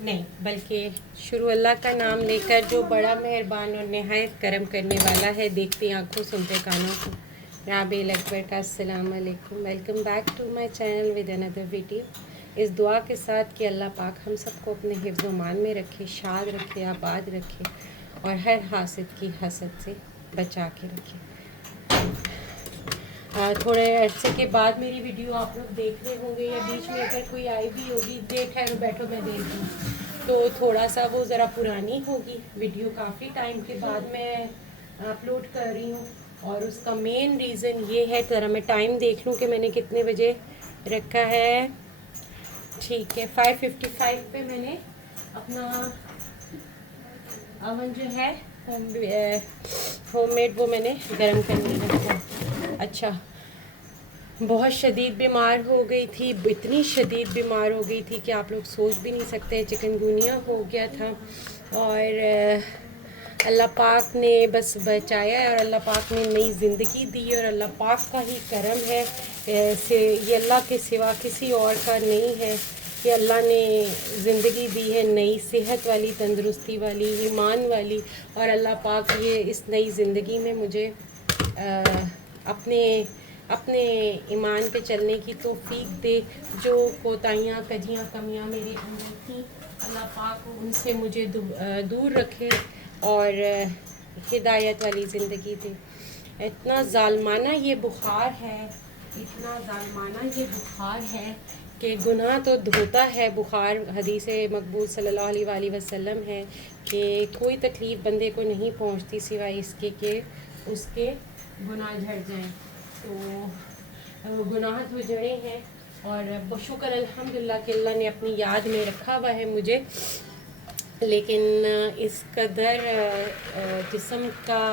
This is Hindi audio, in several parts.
नहीं बल्कि शुरू अल्लाह का नाम लेकर जो बड़ा मेहरबान और नहायत करम करने वाला है। देखती आंखों सुनते कानों को। राबिल अकबर का अस्सलाम वालेकुम। Welcome back to my channel with another video. इस दुआ के साथ कि अल्लाह पाक हम सबको अपने हिफ्ज़ व मान में रखे, शाद रखे, आबाद रखे और हर हासिद की हसद से बचा के रखे। थोड़े अरसे के बाद मेरी वीडियो आप लोग देख रहे होंगे या बीच में अगर कोई आई भी होगी, ठहरो बैठो मैं देख दूँ, तो थोड़ा सा वो ज़रा पुरानी होगी वीडियो। काफ़ी टाइम के बाद मैं अपलोड कर रही हूँ और उसका मेन रीज़न ये है, ज़रा मैं टाइम देख लूँ कि मैंने कितने बजे रखा है। ठीक है, 5:55 पे मैंने अपना अवन जो है होममेड वो मैंने गर्म करने रखा। अच्छा, बहुत शदीद बीमार हो गई थी, इतनी शदीद बीमार हो गई थी कि आप लोग सोच भी नहीं सकते। चिकनगुनिया हो गया था और अल्लाह पाक ने बस बचाया और अल्लाह पाक ने नई ज़िंदगी दी और अल्लाह पाक का ही करम है। से ये अल्लाह के सिवा किसी और का नहीं है कि अल्लाह ने ज़िंदगी दी है नई, सेहत वाली, तंदुरुस्ती वाली, ईमान वाली। और अल्लाह पाक ये इस नई ज़िंदगी में मुझे अपने अपने ईमान पे चलने की तौफीक दे। जो कोताहियाँ, कजियाँ, कमियाँ मेरे अंदर थी, अल्लाह पाक उनसे मुझे दूर रखे और हिदायत वाली ज़िंदगी दे। इतना ज़ालमाना ये बुखार है, इतना ज़ालमाना ये बुखार है कि गुनाह तो धोता है बुखार। हदीस मकबूल सल्लल्लाहु अलैहि वसल्लम है कि कोई तकलीफ़ बंदे को नहीं पहुंचती सिवाय इसके कि उसके गुनाह झड़ जाएं। तो गुनाह तो जड़े हैं और शुक्र अल्हम्दुलिल्लाह कि अल्लाह ने अपनी याद में रखा हुआ है मुझे। लेकिन इस कदर जिस्म का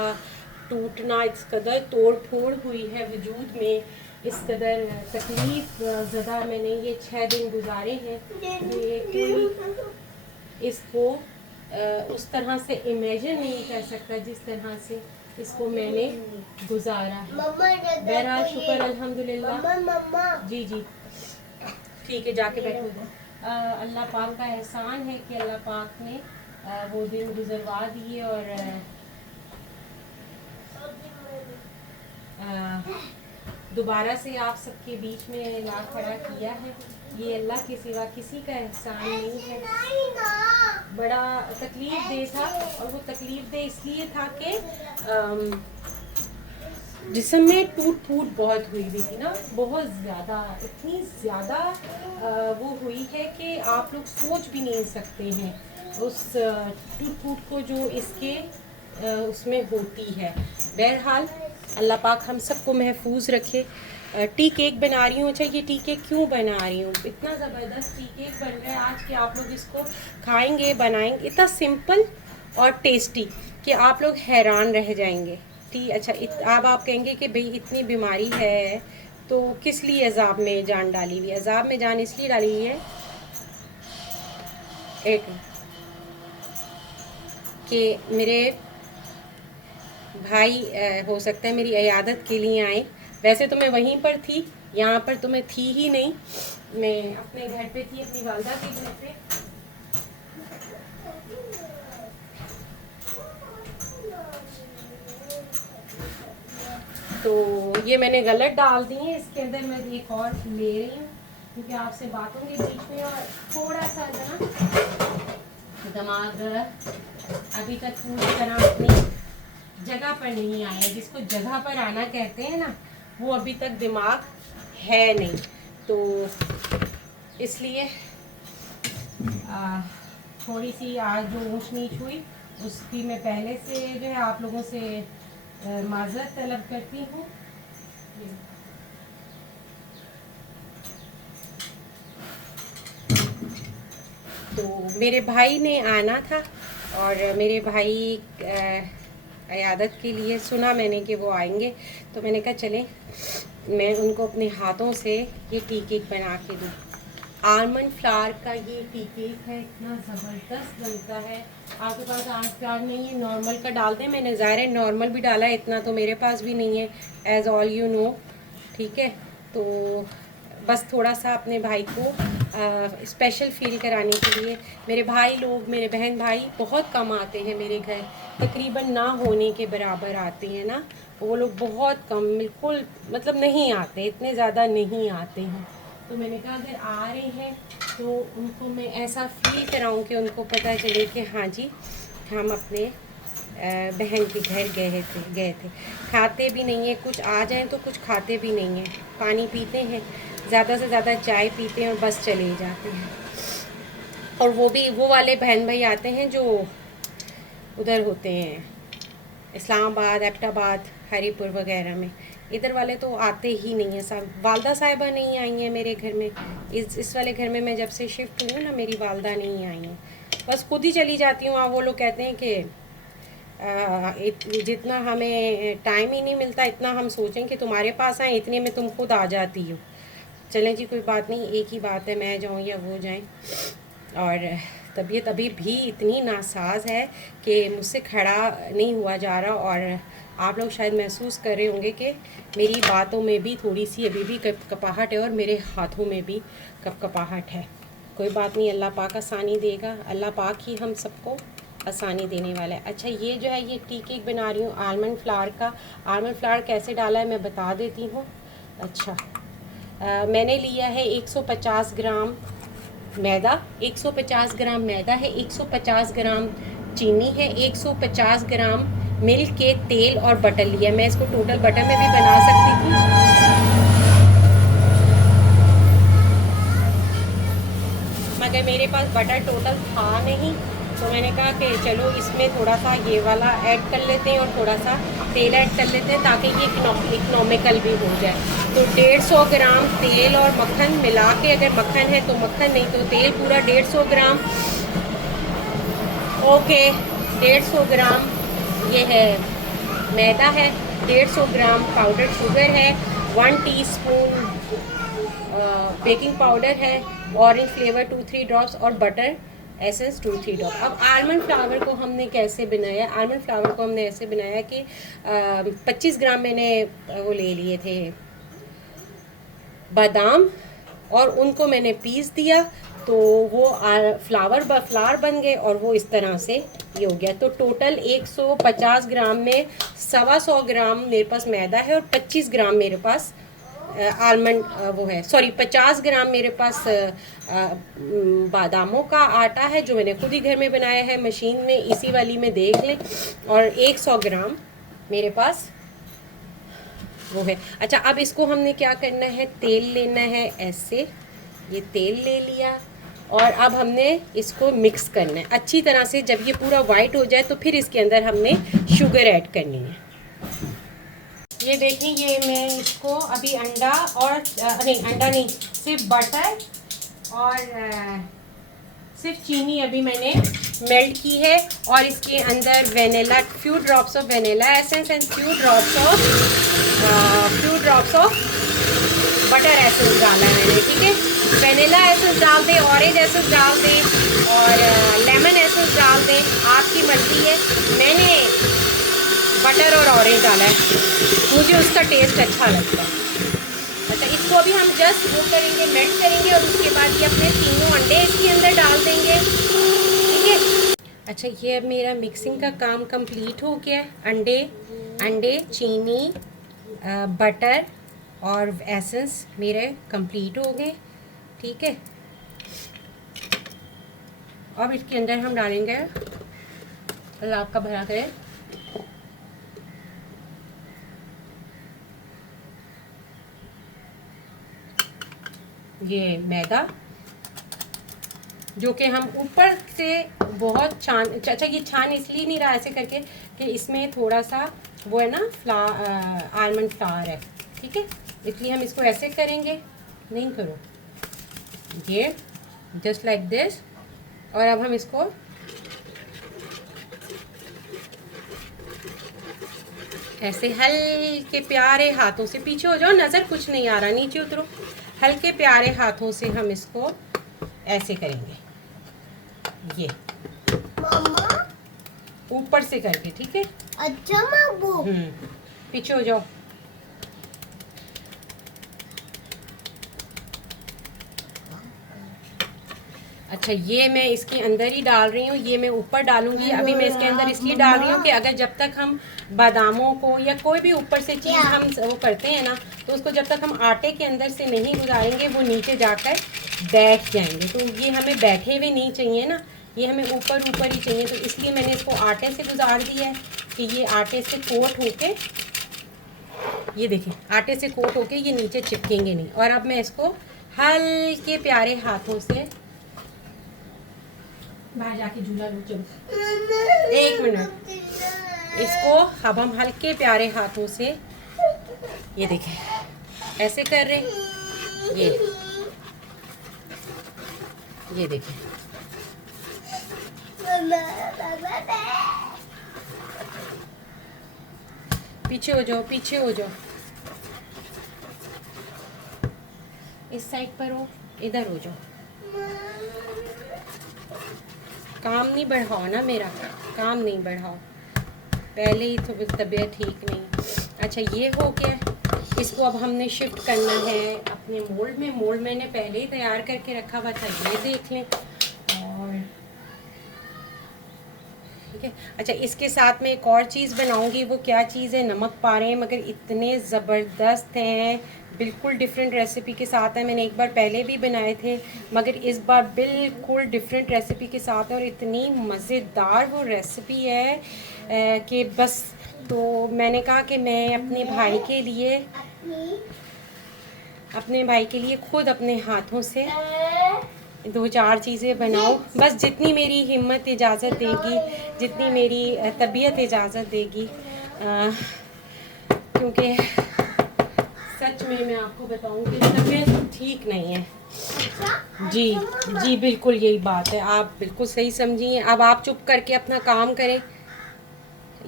टूटना, इस कदर तोड़ फोड़ हुई है वजूद में, इस कदर तकलीफ़ ज़दा मैंने ये 6 दिन गुजारे हैं कि कोई इसको उस तरह से इमेजिन नहीं कर सकता जिस तरह से इसको मैंने गुजारा है। बहरहाल शुक्र अल्हम्दुलिल्लाह। जी जी ठीक है, जाके बैठो। अल्लाह पाक का एहसान है कि अल्लाह पाक ने वो दिन गुजरवा दिए और दोबारा से आप सबके बीच में ला खड़ा किया है। ये अल्लाह के सिवा किसी का एहसान नहीं है। बड़ा तकलीफ़ दे था और वो तकलीफ़ दे इसलिए था कि जिस्म में टूट फूट बहुत हुई हुई थी ना, बहुत ज़्यादा, इतनी ज़्यादा वो हुई है कि आप लोग सोच भी नहीं सकते हैं उस टूट फूट को जो इसके उसमें होती है। बहरहाल अल्लाह पाक हम सबको महफूज रखे। टी केक बना रही हूँ। अच्छा, ये टी केक क्यों बना रही हूँ? इतना ज़बरदस्त टी केक बन रहा है आज कि आप लोग इसको खाएंगे, बनाएंगे, इतना सिंपल और टेस्टी कि आप लोग हैरान रह जाएंगे। ठीक, अच्छा, अब आप कहेंगे कि भाई इतनी बीमारी है तो किस लिए अजाब में जान डाली हुई है? अजाब में जान इसलिए डाली हुई है एक कि मेरे भाई हो सकता है मेरी इयादत के लिए आए। वैसे तो मैं वहीं पर थी, यहाँ पर तो मैं थी ही नहीं, मैं अपने घर पे थी, अपनी वालदा के घर पे। तो ये मैंने गलत डाल दी है, इसके अंदर मैं एक और ले रही हूँ क्योंकि आपसे बातों के बीच में और थोड़ा सा ना दिमाग अभी तक पूरी तरह अपनी जगह पर नहीं आया। जिसको जगह पर आना कहते हैं ना, वो अभी तक दिमाग है नहीं, तो इसलिए थोड़ी सी आज जो ऊंच नीच हुई उसकी मैं पहले से जो है आप लोगों से माजरत तलब करती हूँ। तो मेरे भाई ने आना था और मेरे भाई अयादत के लिए सुना मैंने कि वो आएंगे, तो मैंने कहा चलें मैं उनको अपने हाथों से ये टी केक बना के दूँ। आलमंड फ्लावर का ये टी केक है, इतना ज़बरदस्त बनता है। आपके पास आलमंड फ्लावर नहीं है, नॉर्मल का डाल दें। मैंने ज़ाहिर है नॉर्मल भी डाला है, इतना तो मेरे पास भी नहीं है, एज़ ऑल यू नो। ठीक है, तो बस थोड़ा सा अपने भाई को स्पेशल फील कराने के लिए। मेरे भाई लोग, मेरे बहन भाई बहुत कम आते हैं मेरे घर, तकरीबन ना होने के बराबर आते हैं ना, वो लोग बहुत कम, बिल्कुल मतलब नहीं आते, इतने ज़्यादा नहीं आते हैं। तो मैंने कहा अगर आ रहे हैं तो उनको मैं ऐसा फील कराऊं कि उनको पता चले कि हाँ जी हम अपने बहन के घर गए थे। खाते भी नहीं है, कुछ आ जाएं तो कुछ खाते भी नहीं हैं, पानी पीते हैं, ज़्यादा से ज़्यादा चाय पीते हैं और बस चले जाते हैं। और वो भी वो वाले बहन भाई आते हैं जो उधर होते हैं, इस्लामाबाद, एबटाबाद, हरीपुर वगैरह में। इधर वाले तो आते ही नहीं हैं। सब वालदा साहिबा नहीं आई हैं मेरे घर में। इस वाले घर में मैं जब से शिफ्ट हुई हूँ ना, मेरी वालदा नहीं आई हैं, बस खुद ही चली जाती हूँ। वो लोग कहते हैं कि जितना हमें टाइम ही नहीं मिलता, इतना हम सोचें कि तुम्हारे पास आए, इतने में तुम खुद आ जाती हो। चलें जी, कोई बात नहीं, एक ही बात है, मैं जाऊँ या वो जाएं। और तबीयत अभी भी इतनी नासाज है कि मुझसे खड़ा नहीं हुआ जा रहा। और आप लोग शायद महसूस कर रहे होंगे कि मेरी बातों में भी थोड़ी सी अभी भी कपाहट है और मेरे हाथों में भी कपाहट है। कोई बात नहीं, अल्लाह पाक आसानी देगा, अल्लाह पाक ही हम सबको आसानी देने वाला है। अच्छा, ये जो है ये टी केक बना रही हूँ आलमंड फ्लावर का। आलमंड फ्लावर कैसे डाला है मैं बता देती हूँ। अच्छा, मैंने लिया है 150 ग्राम मैदा, 150 ग्राम मैदा है, 150 ग्राम चीनी है, 150 ग्राम मिल्क, के तेल और बटर लिया। मैं इसको टोटल बटर में भी बना सकती थी, मगर मेरे पास बटर टोटल था नहीं, तो मैंने कहा कि चलो इसमें थोड़ा सा ये वाला ऐड कर लेते हैं और थोड़ा सा तेल ऐड कर लेते हैं ताकि ये इकोनॉमिकल भी हो जाए। तो 150 ग्राम तेल और मक्खन मिला के, अगर मक्खन है तो मक्खन, नहीं तो तेल पूरा 150 ग्राम। ओके, 150 ग्राम ये है मैदा है, 150 ग्राम पाउडर शुगर है, 1 टीस्पून बेकिंग पाउडर है, ऑरेंज फ्लेवर 2-3 ड्रॉप्स और बटर एसेंस 2-3 ड्रॉप। अब आलमंड फ्लावर को हमने कैसे बनाया? आलमंड फ्लावर को हमने ऐसे बनाया कि 25 ग्राम मैंने वो ले लिए थे बादाम, और उनको मैंने पीस दिया, तो वो फ्लावर बन गए और वो इस तरह से ये हो गया। तो टोटल 150 ग्राम में 125 ग्राम मेरे पास मैदा है और 25 ग्राम मेरे पास आलमंड वो है, सॉरी 50 ग्राम मेरे पास बादामों का आटा है जो मैंने खुद ही घर में बनाया है, मशीन में इसी वाली में देख लें। और 100 ग्राम मेरे पास वो है। अच्छा, अब इसको हमने क्या करना है, तेल लेना है ऐसे, ये तेल ले लिया और अब हमने इसको मिक्स करना है अच्छी तरह से। जब ये पूरा वाइट हो जाए तो फिर इसके अंदर हमने शुगर ऐड करनी है। ये देखिए, ये मैं इसको अभी अंडा और नहीं, अंडा नहीं, सिर्फ बटर और सिर्फ चीनी अभी मैंने मेल्ट की है, और इसके अंदर vanilla, few drops of vanilla essence and few drops of butter essence डाला है मैंने, ठीक है। वेनिला एसेंस डाल दें, ऑरेंज एसेंस डाल दें और लेमन एसेंस डाल दें, आपकी मर्ज़ी है। मैंने बटर और ऑरेंज डाला है, मुझे उसका टेस्ट अच्छा लगता है। अच्छा, इसको अभी हम जस्ट वो करेंगे, मेल्ट करेंगे और उसके बाद ये अपने तीनों अंडे इसके अंदर डाल देंगे, ठीक है। अच्छा, ये अब मेरा मिक्सिंग का काम कंप्लीट हो गया है। अंडे, चीनी, बटर और एसेंस मेरे कंप्लीट हो गए, ठीक है। अब इसके अंदर हम डालेंगे, अल्लाह आपका भला करे, ये मैदा, जो कि हम ऊपर से बहुत छान, अच्छा ये छान इसलिए नहीं रहा ऐसे करके कि इसमें थोड़ा सा वो है ना आलमंड फ्लावर है, ठीक है, इसलिए हम इसको ऐसे करेंगे। नहीं करो, ये जस्ट लाइक दिस। और अब हम इसको ऐसे हल्के प्यारे हाथों से, पीछे हो जाओ, नज़र कुछ नहीं आ रहा, नीचे उतरो, हल्के प्यारे हाथों से हम इसको ऐसे करेंगे, ये ऊपर से करके, ठीक है। अच्छा माबू, पीछे हो जाओ। अच्छा, ये मैं इसके अंदर ही डाल रही हूँ, ये मैं ऊपर डालूंगी। अभी मैं इसके अंदर इसलिए डाल रही हूँ कि अगर जब तक हम बादामों को या कोई भी ऊपर से चीज़ हम वो करते हैं ना, तो उसको जब तक हम आटे के अंदर से नहीं गुजारेंगे वो नीचे जाकर बैठ जाएंगे। तो ये हमें बैठे हुए नहीं चाहिए ना, ये हमें ऊपर ऊपर ही चाहिए। तो इसलिए मैंने इसको आटे से गुजार दिया है कि ये आटे से कोट होके, ये देखें आटे से कोट होके ये नीचे चिपकेंगे नहीं। और अब मैं इसको हल्के प्यारे हाथों से, बाहर जाके झूला लो, चलो 1 मिनट, इसको अब हम हल्के प्यारे हाथों से, ये देखें ऐसे कर रहे, ये देखें, पीछे हो जाओ, पीछे हो जाओ, इस साइड पर हो, इधर हो जाओ। काम नहीं बढ़ाओ ना मेरा, काम नहीं बढ़ाओ, पहले ही तो तबीयत ठीक नहीं। अच्छा, ये हो गया। इसको अब हमने शिफ्ट करना है अपने मोल्ड में। मोल्ड मैंने पहले ही तैयार करके रखा हुआ था, ये देख लें। और ठीक है। अच्छा, इसके साथ में एक और चीज़ बनाऊंगी, वो क्या चीज़ है, नमक पारे, मगर इतने ज़बरदस्त हैं, बिल्कुल डिफरेंट रेसिपी के साथ है। मैंने एक बार पहले भी बनाए थे, मगर इस बार बिल्कुल डिफरेंट रेसिपी के साथ है और इतनी मज़ेदार वो रेसिपी है कि बस। तो मैंने कहा कि मैं अपने भाई के लिए खुद अपने हाथों से 2-4 चीज़ें बनाओ, बस जितनी मेरी हिम्मत इजाज़त देगी, जितनी मेरी तबीयत इजाज़त देगी। क्योंकि सच में मैं आपको बताऊं कि तबीयत ठीक नहीं है। जी जी, बिल्कुल यही बात है, आप बिल्कुल सही समझिए। अब आप चुप करके अपना काम करें।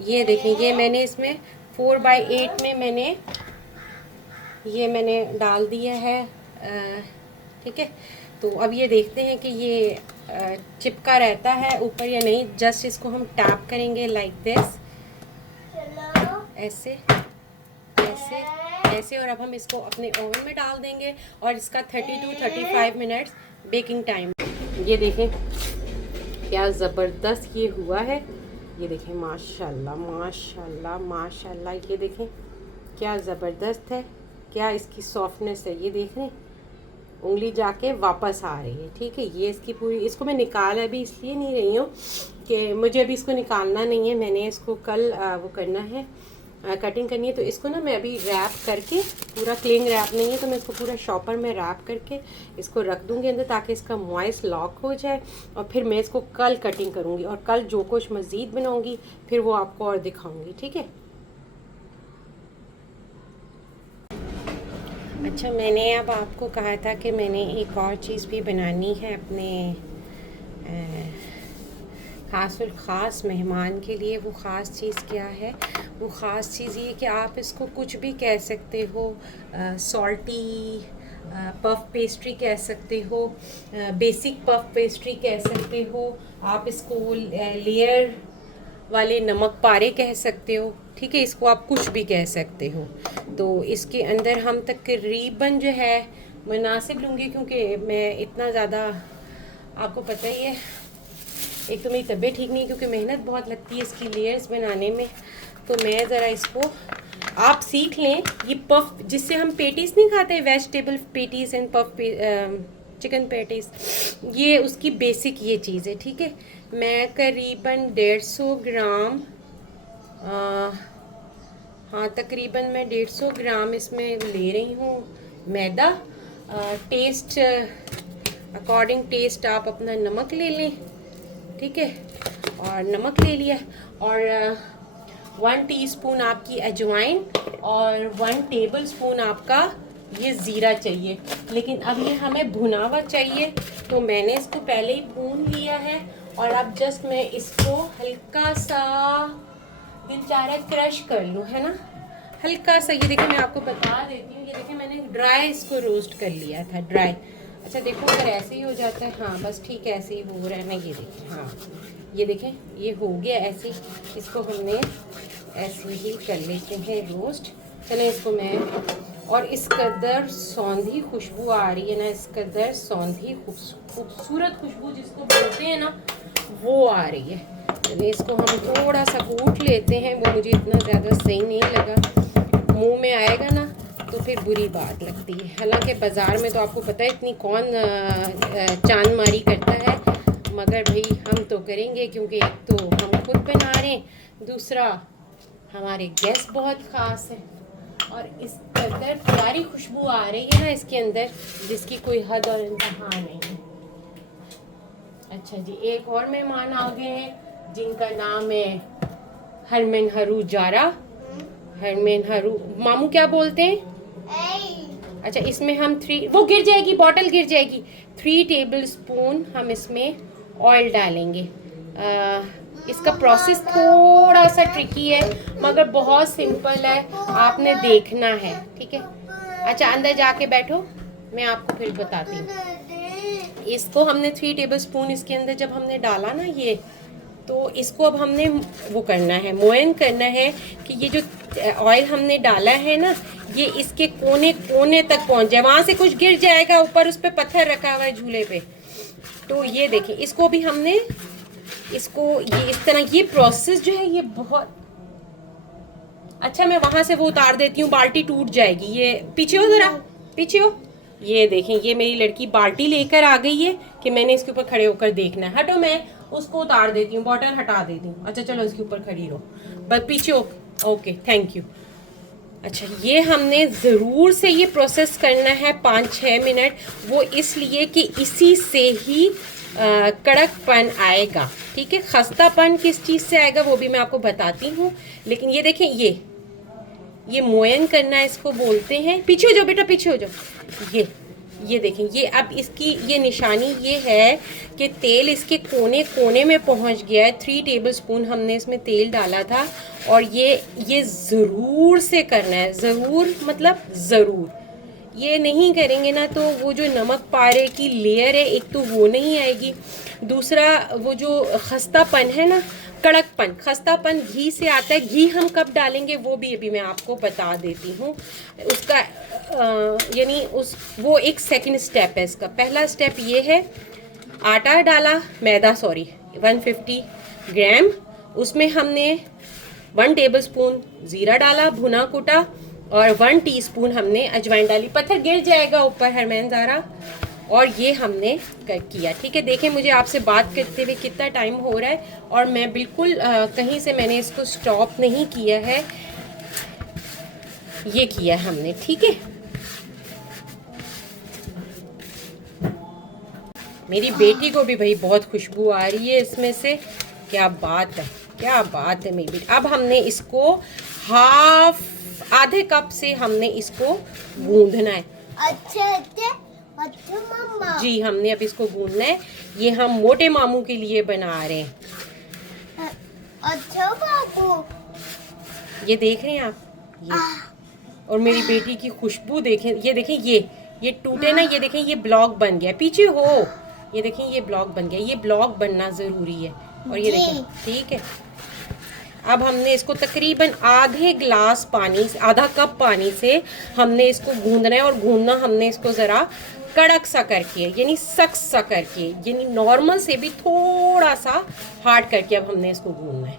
ये देखें, ये मैंने इसमें 4/8 में मैंने डाल दिया है, ठीक है। तो अब ये देखते हैं कि ये चिपका रहता है ऊपर या नहीं। जस्ट इसको हम टैप करेंगे लाइक दिस, ऐसे ऐसे ऐसे। और अब हम इसको अपने ओवन में डाल देंगे और इसका 30 to 35 मिनट्स बेकिंग टाइम। ये देखें क्या ज़बरदस्त ये हुआ है, ये देखें माशाल्लाह माशाल्लाह माशाल्लाह। ये देखें क्या ज़बरदस्त है, क्या इसकी सॉफ्टनेस है। ये देख रहे हैं, उंगली जाके वापस आ रही है, ठीक है। ये इसकी पूरी, इसको मैं निकाल अभी इसलिए नहीं रही हूँ कि मुझे अभी इसको निकालना नहीं है, मैंने इसको कल वो करना है, कटिंग करनी है। तो इसको ना मैं अभी रैप करके, पूरा क्लिंग रैप नहीं है तो मैं इसको पूरा शॉपर में रैप करके इसको रख दूँगी अंदर, ताकि इसका मॉइस्ट लॉक हो जाए। और फिर मैं इसको कल कटिंग करूँगी और कल जो कुछ मज़ीद बनाऊँगी फिर वो आपको और दिखाऊँगी, ठीक है। अच्छा, मैंने अब आपको कहा था कि मैंने एक और चीज़ भी बनानी है अपने ख़ास मेहमान के लिए। वो ख़ास चीज़ क्या है, वो ख़ास चीज़ ये कि आप इसको कुछ भी कह सकते हो, सॉल्टी पफ पेस्ट्री कह सकते हो, बेसिक पफ पेस्ट्री कह सकते हो, आप इसको लेयर वाले नमक पारे कह सकते हो, ठीक है। इसको आप कुछ भी कह सकते हो। तो इसके अंदर हम तकरीबन जो है मुनासिब लूँगी, क्योंकि मैं इतना ज़्यादा, आपको पता ही है, एक तो मेरी तबीयत ठीक नहीं है, क्योंकि मेहनत बहुत लगती है इसकी लेयर्स बनाने में। तो मैं ज़रा इसको, आप सीख लें, ये पफ जिससे हम पेटीज नहीं खाते, vegetable patties and puff chicken patties, ये उसकी बेसिक ये चीज़ है, ठीक है। मैं करीबन 150 ग्राम, हाँ तकरीबन मैं 150 ग्राम इसमें ले रही हूँ मैदा। टेस्ट अकॉर्डिंग टेस्ट आप अपना नमक ले लें, ठीक है। और नमक ले लिया, और 1 टीस्पून आपकी अजवाइन और 1 टेबलस्पून आपका ये ज़ीरा चाहिए। लेकिन अब ये हमें भुना हुआ चाहिए, तो मैंने इसको पहले ही भून लिया है। और अब जस्ट मैं इसको हल्का सा, दिल चाह रहा है क्रश कर लूँ, है ना, हल्का सा। ये देखिए मैं आपको बता देती हूँ, ये देखिए मैंने ड्राई इसको रोस्ट कर लिया था, ड्राई। अच्छा देखो, अगर ऐसे ही हो जाता है, हाँ बस ठीक है, ऐसे ही हो रहा है ना, ये देखिए, हाँ ये देखें ये हो गया ऐसे ही। इसको हमने ऐसे ही कर लेते हैं रोस्ट। चलें इसको मैं, और इस कदर सौंधी खुशबू आ रही है ना, इस कदर सौंधी खूबसूरत खुशबू जिसको बोलते हैं ना, वो आ रही है। चलिए इसको हम थोड़ा सा कूट लेते हैं, वो मुझे इतना ज़्यादा सही नहीं लगा, मुंह में आएगा ना तो फिर बुरी बात लगती है। हालांकि बाज़ार में तो आपको पता है इतनी कौन चांद मारी करता है, मगर भाई हम तो करेंगे, क्योंकि एक तो हम खुद बना रहे हैं, दूसरा हमारे गेस्ट बहुत ख़ास हैं, और इस कदर प्यारी खुशबू आ रही है ना इसके अंदर, जिसकी कोई हद और इंतहा नहीं है। अच्छा जी, एक और मेहमान आ गए हैं जिनका नाम है हरमेन हरू जारा। हरमेन हरू मामू क्या बोलते हैं? अच्छा, इसमें हम 3, वो गिर जाएगी, बॉटल गिर जाएगी। 3 टेबल स्पून हम इसमें ऑयल डालेंगे। इसका प्रोसेस थोड़ा सा ट्रिकी है मगर बहुत सिंपल है, आपने देखना है, ठीक है। अच्छा, अंदर जाके बैठो, मैं आपको फिर बताती हूँ। इसको हमने 3 टेबल स्पून इसके अंदर जब हमने डाला ना ये, तो इसको अब हमने वो करना है, मोयन करना है कि ये जो ऑयल हमने डाला है ना, ये इसके कोने कोने तक पहुंच जाए। वहां से कुछ गिर जाएगा, ऊपर उस पर पत्थर रखा हुआ है झूले पे, तो ये देखें, इसको भी हमने इसको ये इस तरह, ये प्रोसेस जो है ये बहुत अच्छा। मैं वहां से वो उतार देती हूँ, बाल्टी टूट जाएगी। ये पीछे हो, जरा पीछे हो। ये देखें, ये मेरी लड़की बाल्टी लेकर आ गई है कि मैंने इसके ऊपर खड़े होकर देखना है। हटो, मैं उसको उतार देती हूँ, बॉटल हटा देती हूँ। अच्छा चलो, इसके ऊपर खड़ी रहो, बस पीछे हो। Okay, thank you. अच्छा, ये हमने ज़रूर से ये प्रोसेस करना है 5-6 मिनट, वो इसलिए कि इसी से ही कड़कपन आएगा, ठीक है। खस्तापन किस चीज़ से आएगा वो भी मैं आपको बताती हूँ, लेकिन ये देखें, ये मोयन करना इसको बोलते हैं। पीछे हो जाओ बेटा, पीछे हो जाओ। ये देखें, ये अब इसकी ये निशानी ये है कि तेल इसके कोने कोने में पहुंच गया है। 3 टेबल स्पून हमने इसमें तेल डाला था, और ये ज़रूर से करना है, ज़रूर मतलब ज़रूर। ये नहीं करेंगे ना तो वो जो नमक पारे की लेयर है, एक तो वो नहीं आएगी, दूसरा वो जो खस्तापन है ना, कड़कपन, खस्तापन घी से आता है। घी हम कब डालेंगे वो भी अभी मैं आपको बता देती हूँ। उसका यानी वो एक सेकंड स्टेप है इसका। पहला स्टेप ये है, आटा डाला, मैदा 150 ग्राम, उसमें हमने 1 टेबल स्पून ज़ीरा डाला भुना कुटा, और 1 टीस्पून हमने अजवाइन डाली। पत्थर गिर जाएगा ऊपर हरमैन ज़ारा। और ये हमने किया, ठीक है। देखें, मुझे आपसे बात करते हुए कितना टाइम हो रहा है, और मैं बिल्कुल कहीं से मैंने इसको स्टॉप नहीं किया है, ये किया हमने, ठीक है। मेरी बेटी को भी भाई बहुत खुशबू आ रही है इसमें से, क्या बात है, क्या बात है मेरी बेटी। अब हमने इसको आधे कप से हमने इसको गूंदना है। अच्छा मम्मा जी, हमने अब इसको गूंदना है। ये हम मोटे मामू के लिए बना रहे हैं। अच्छा बाबू, ये देख रहे हैं आप, ये और मेरी बेटी की खुशबू देखें। ये देखें, ये टूटे ना, ये देखें, ये ब्लॉक बन गया। पीछे हो, ये देखें, ये ब्लॉक बन गया। ये ब्लॉक बनना ज़रूरी है। और ये देखें, ठीक है। अब हमने इसको तकरीबन आधा कप पानी से हमने इसको गूंदना है, और गूंदना हमने इसको ज़रा कड़क सा करके, यानी सख्त सा करके, यानी नॉर्मल से भी थोड़ा सा हार्ड करके अब हमने इसको गूंदना है।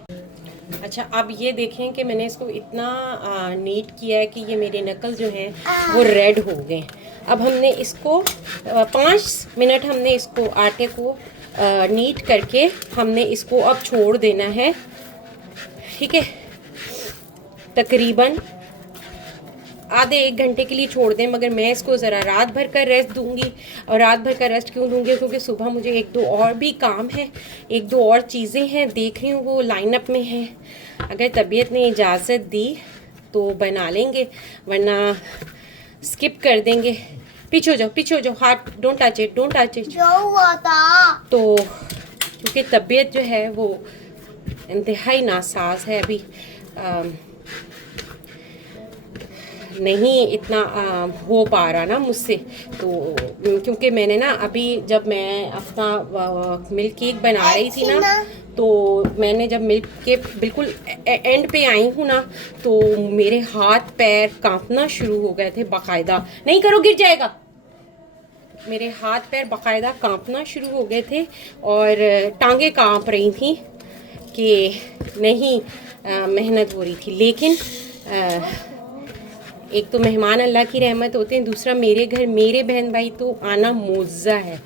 अच्छा, अब ये देखें कि मैंने इसको इतना नीट किया है कि ये मेरे नकल जो हैं वो रेड हो गए। अब हमने इसको 5 मिनट हमने इसको आटे को नीट करके हमने इसको अब छोड़ देना है, ठीक है। तकरीबन आधे 1 घंटे के लिए छोड़ दें, मगर मैं इसको ज़रा रात भर का रेस्ट दूंगी। और रात भर का रेस्ट क्यों दूंगी, क्योंकि सुबह मुझे 1-2 और भी काम है, 1-2 और चीज़ें हैं, देख रही हूँ वो लाइनअप में है। अगर तबीयत ने इजाज़त दी तो बना लेंगे, वरना स्किप कर देंगे। पीछे हो जाओ, पीछे हो जाओ, हाथ don't touch it, don't touch it. क्या हुआ था? तो क्योंकि तबीयत जो है वो इंतहाई नासाज है अभी। नहीं इतना हो पा रहा ना मुझसे, तो क्योंकि मैंने ना अभी जब मैं अपना मिल्क केक बना रही थी ना, तो मैंने जब मिल्क केक बिल्कुल एंड पे आई हूँ ना, तो मेरे हाथ पैर कांपना शुरू हो गए थे बाकायदा। नहीं करो, गिर जाएगा। मेरे हाथ पैर बाकायदा कांपना शुरू हो गए थे और टांगे कांप रही थी कि नहीं मेहनत हो रही थी। लेकिन एक तो मेहमान अल्लाह की रहमत होते हैं, दूसरा मेरे घर मेरे बहन भाई तो आना मुआज़ा है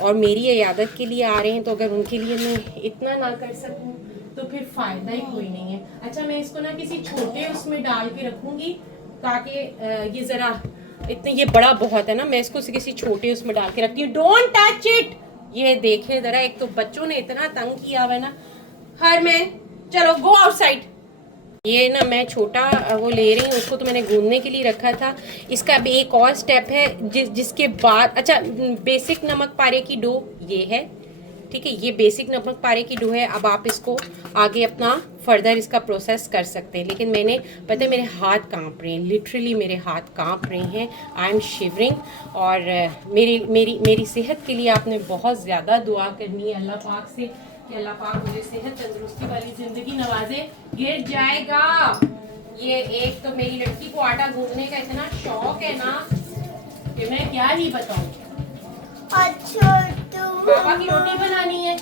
और मेरी इयादत के लिए आ रहे हैं, तो अगर उनके लिए मैं इतना ना कर सकूं तो फिर फ़ायदा ही कोई नहीं है। अच्छा, मैं इसको ना किसी छोटे उसमें डाल के रखूँगी ताकि ये ज़रा इतने, ये बड़ा बहुत है ना, मैं इसको किसी छोटे उसमें डाल के रखती हूँ। Don't touch it. ये देखें ज़रा, एक तो बच्चों ने इतना तंग किया हुआ है ना। हर मैं चलो गो आउटसाइड। ये ना मैं छोटा वो ले रही हूँ, उसको तो मैंने गूंदने के लिए रखा था। इसका भी एक और स्टेप है जिसके बाद, अच्छा बेसिक नमक पारे की डो ये है, ठीक है, ये बेसिक नमक पारे की डो है। अब आप इसको आगे अपना फर्दर इसका प्रोसेस कर सकते हैं। लेकिन मैंने पता है मेरे हाथ कांप रहे हैं, लिटरली मेरे हाथ कांप रहे हैं, आई एम शिवरिंग। और मेरी मेरी मेरी सेहत के लिए आपने बहुत ज़्यादा दुआ करनी है अल्लाह पाक से कि अल्लाह पाक मुझे सेहत तंदुरुस्ती वाली ज़िंदगी नवाजे। गिर जाएगा। ये एक तो मेरी लड़की को आटा गूंदने का इतना शौक है ना कि मैं क्या ही बताऊं। अच्छा, तो पापा की रोटी बनानी है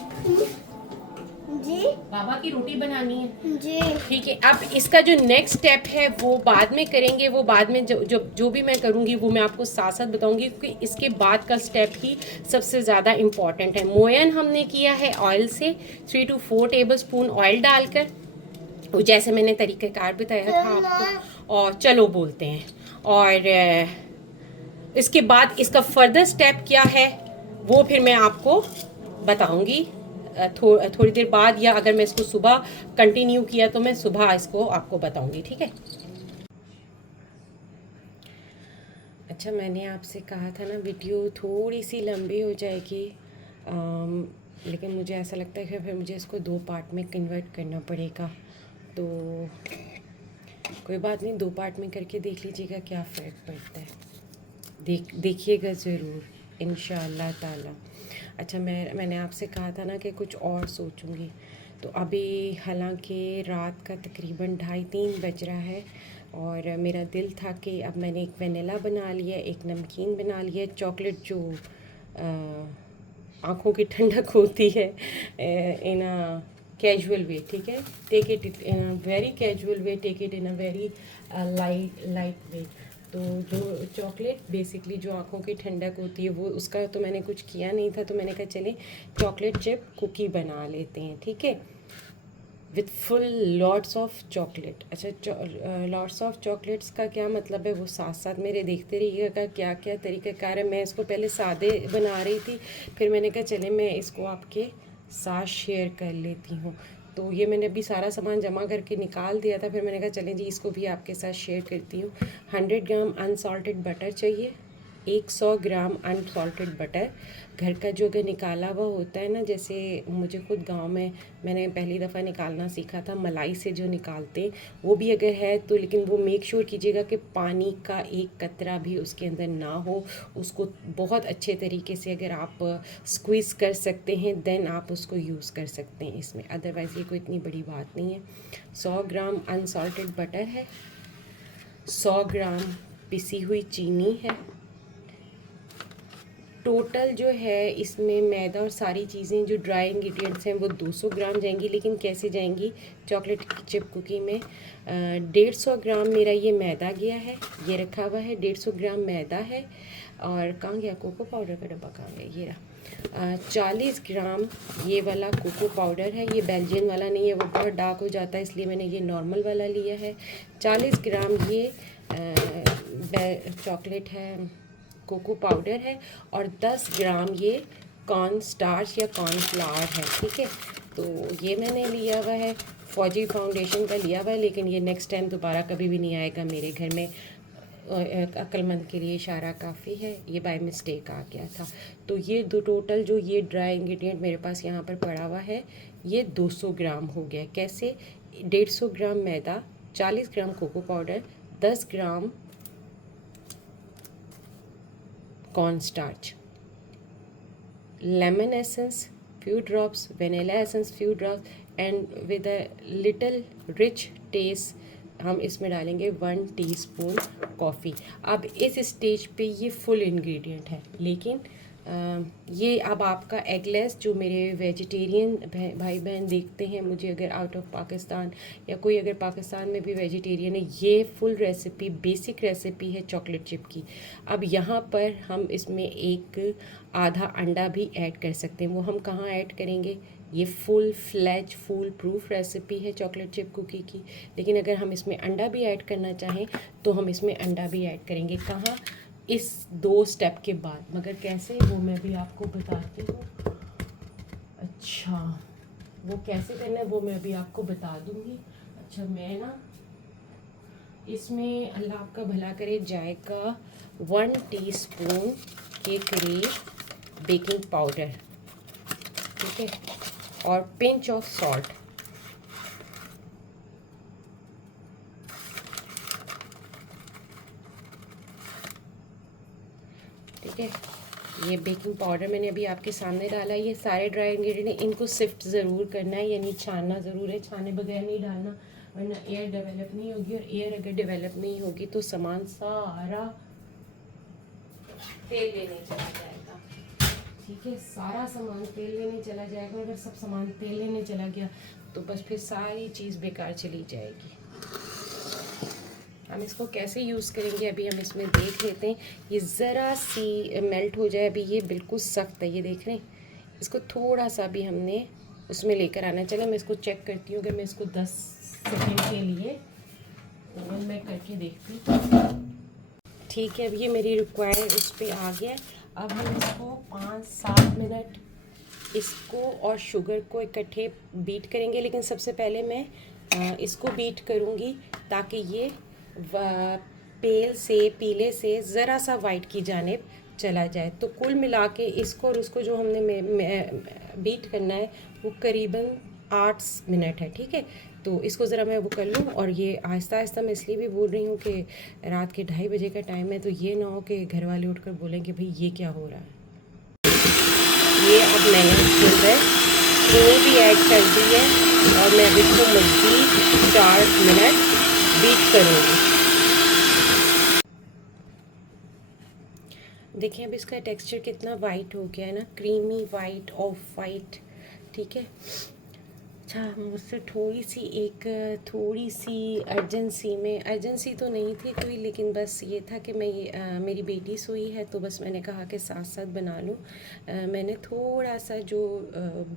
जी, बाबा की रोटी बनानी है जी। ठीक है। अब इसका जो नेक्स्ट स्टेप है वो बाद में करेंगे, वो बाद में जो भी मैं करूँगी वो मैं आपको साथ साथ बताऊँगी, क्योंकि इसके बाद का स्टेप ही सबसे ज़्यादा इम्पॉर्टेंट है। मोयन हमने किया है ऑयल से, 3 to 4 टेबलस्पून ऑयल डालकर, जैसे मैंने तरीक़ाकार बताया था आपको। और चलो बोलते हैं, और इसके बाद इसका फर्दर स्टेप क्या है वो फिर मैं आपको बताऊंगी थोड़ी देर बाद, या अगर मैं इसको सुबह कंटिन्यू किया तो मैं सुबह इसको आपको बताऊंगी, ठीक है। अच्छा, मैंने आपसे कहा था ना वीडियो थोड़ी सी लंबी हो जाएगी, लेकिन मुझे ऐसा लगता है कि फिर मुझे इसको 2 पार्ट में कन्वर्ट करना पड़ेगा, तो कोई बात नहीं, 2 पार्ट में करके देख लीजिएगा क्या फ़र्क पड़ता है। देखिएगा ज़रूर इंशाअल्लाह ताला। अच्छा, मैंने आपसे कहा था ना कि कुछ और सोचूंगी, तो अभी हालांकि रात का तकरीबन 2:30-3 बज रहा है और मेरा दिल था कि अब मैंने एक वनीला बना लिया, एक नमकीन बना लिया, चॉकलेट जो आँखों की ठंडक होती है इन अ कैजुअल वे, ठीक है, take it in a very casual way, take it in a very light way. तो जो चॉकलेट बेसिकली जो आँखों की ठंडक होती है वो, उसका तो मैंने कुछ किया नहीं था, तो मैंने कहा चले चॉकलेट चिप कुकी बना लेते हैं, ठीक है, with full lots of chocolate. अच्छा, लॉट्स ऑफ चॉकलेट्स का क्या मतलब है वो साथ साथ मेरे देखते रहिएगा क्या क्या तरीक़ाकार है। मैं इसको पहले सादे बना रही थी, फिर मैंने कहा चले मैं इसको आपके साथ शेयर कर लेती हूँ। तो ये मैंने अभी सारा सामान जमा करके निकाल दिया था, फिर मैंने कहा चलें जी इसको भी आपके साथ शेयर करती हूँ। 100 ग्राम अनसॉल्टेड बटर चाहिए, 100 ग्राम अनसॉल्टेड बटर, घर का जो अगर निकाला हुआ होता है ना, जैसे मुझे खुद गांव में मैंने पहली दफ़ा निकालना सीखा था मलाई से जो निकालते वो भी अगर है तो, लेकिन वो मेक श्योर कीजिएगा कि पानी का एक कतरा भी उसके अंदर ना हो। उसको बहुत अच्छे तरीके से अगर आप स्क्वीज़ कर सकते हैं देन आप उसको यूज़ कर सकते हैं इसमें, अदरवाइज़ ये कोई इतनी बड़ी बात नहीं है। 100 ग्राम अनसॉल्टेड बटर है, 100 ग्राम पिसी हुई चीनी है, टोटल जो है इसमें मैदा और सारी चीज़ें जो ड्राई इंग्रेडिएंट्स हैं वो 200 ग्राम जाएंगी। लेकिन कैसे जाएंगी चॉकलेट चिप कुकी में? 150 ग्राम मेरा ये मैदा गया है, ये रखा हुआ है, 150 ग्राम मैदा है। और कहाँ गया कोको पाउडर का डब्बा, कहाँ गया, ये रहा। 40 ग्राम ये वाला कोको पाउडर है, ये बेल्जियन वाला नहीं है, वो बहुत डार्क हो जाता है, इसलिए मैंने ये नॉर्मल वाला लिया है। 40 ग्राम ये चॉकलेट है, कोको पाउडर है, और 10 ग्राम ये कॉर्न स्टार्च या कॉर्न फ्लावर है, ठीक है। तो ये मैंने लिया हुआ है, फौजी फाउंडेशन का लिया हुआ है, लेकिन ये नेक्स्ट टाइम दोबारा कभी भी नहीं आएगा मेरे घर में। अक्लमंद के लिए इशारा काफ़ी है, ये बाय मिस्टेक आ गया था। तो ये दो टोटल जो ये ड्राई इंग्रेडिएंट मेरे पास यहाँ पर पड़ा हुआ है ये 200 ग्राम हो गया। कैसे? 150 gram maida, 40 gram cocoa powder, 10 gram corn starch, lemon essence few drops, vanilla essence few drops, and with a little rich taste हम इसमें डालेंगे 1 टीस्पून कॉफ़ी। अब इस स्टेज पे ये फुल इंग्रेडिएंट है, लेकिन ये अब आपका एगलेस, जो मेरे वेजिटेरियन भाई बहन देखते हैं मुझे, अगर आउट ऑफ पाकिस्तान या कोई अगर पाकिस्तान में भी वेजिटेरियन है, ये फुल रेसिपी, बेसिक रेसिपी है चॉकलेट चिप की। अब यहाँ पर हम इसमें एक आधा अंडा भी ऐड कर सकते हैं। वो हम कहाँ ऐड करेंगे? ये full fledge full proof recipe है चॉकलेट चिप कुकी की, लेकिन अगर हम इसमें अंडा भी ऐड करना चाहें तो हम इसमें अंडा भी ऐड करेंगे। कहाँ? इस 2 स्टेप के बाद, मगर कैसे वो मैं भी आपको बताती हूँ। अच्छा, वो कैसे करना है वो मैं भी आपको बता दूँगी। अच्छा, मैं ना इसमें, अल्लाह आपका भला करे, जायका 1 टीस्पून के करीब बेकिंग पाउडर, ठीक है, और पिंच ऑफ सॉल्ट, ठीक है। ये बेकिंग पाउडर मैंने अभी आपके सामने डाला। ये सारे ड्राई इंग्रेडिएंट, इनको सिफ्ट ज़रूर करना है, यानी छानना ज़रूर है, छाने बगैर नहीं डालना, वरना एयर डेवलप नहीं होगी, और एयर अगर डेवलप नहीं होगी तो सामान सारा तेल लेने चला जाएगा, ठीक है। सारा सामान तेल लेने चला जाएगा, और अगर सब सामान तेल लेने चला गया तो बस फिर सारी चीज़ बेकार चली जाएगी। हम इसको कैसे यूज़ करेंगे अभी हम इसमें देख लेते हैं। ये ज़रा सी मेल्ट हो जाए, अभी ये बिल्कुल सख्त है, ये देख रहे हैं। इसको थोड़ा सा भी हमने उसमें लेकर आना। चले मैं इसको चेक करती हूँ, अगर मैं इसको 10 सेकेंड के लिए ओवन में करके देखती हूँ। ठीक है, अब ये मेरी रिक्वायर्ड उस पर आ गया। अब हम इसको 5-7 मिनट इसको और शुगर को इकट्ठे बीट करेंगे, लेकिन सबसे पहले मैं इसको बीट करूँगी ताकि ये पेल से, पीले से ज़रा सा वाइट की जानिब चला जाए। तो कुल मिला के इसको और उसको जो हमने बीट करना है वो करीबन 8 मिनट है, ठीक है। तो इसको ज़रा मैं वो कर लूँ, और ये आहिस्ता आहिस्ता मैं इसलिए भी बोल रही हूँ कि रात के 2:30 बजे का टाइम है, तो ये ना हो कि घर वाले उठकर बोलें कि भाई ये क्या हो रहा है। ये अब मैंने इसके वो भी ऐड कर दी है, और मैं अब इसको मज़ीद 4 मिनट बीट करूँगी। देखिए अब इसका टेक्सचर कितना वाइट हो गया है ना, क्रीमी वाइट, ऑफ वाइट, ठीक है। अच्छा, मुझसे थोड़ी सी अर्जेंसी तो नहीं थी कोई, लेकिन बस ये था कि मैं मेरी बेटी सोई है, तो बस मैंने कहा कि साथ साथ बना लूँ। मैंने थोड़ा सा जो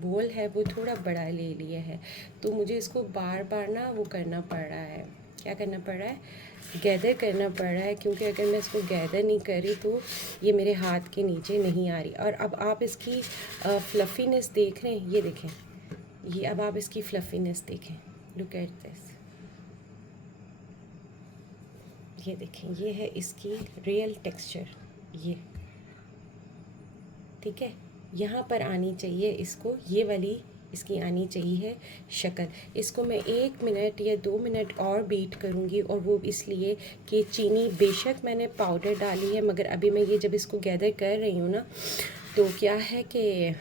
बोल है वो थोड़ा बड़ा ले लिया है, तो मुझे इसको बार बार ना वो करना पड़ रहा है। क्या करना पड़ रहा है? गैदर करना पड़ रहा है, क्योंकि अगर मैं इसको गैदर नहीं करी तो ये मेरे हाथ के नीचे नहीं आ रही। और अब आप इसकी फ्लफ़ीनेस देख रहे हैं, ये देखें, ये अब आप इसकी फ्लफ़ीनेस देखें, लुक एट दिस, ये देखें, ये है इसकी रियल टेक्सचर, ये ठीक है। यहाँ पर आनी चाहिए इसको, ये वाली इसकी आनी चाहिए शक्ल। इसको मैं 1 मिनट या 2 मिनट और बीट करूँगी, और वो इसलिए कि चीनी बेशक मैंने पाउडर डाली है, मगर अभी मैं ये जब इसको गैदर कर रही हूँ ना, तो क्या है कि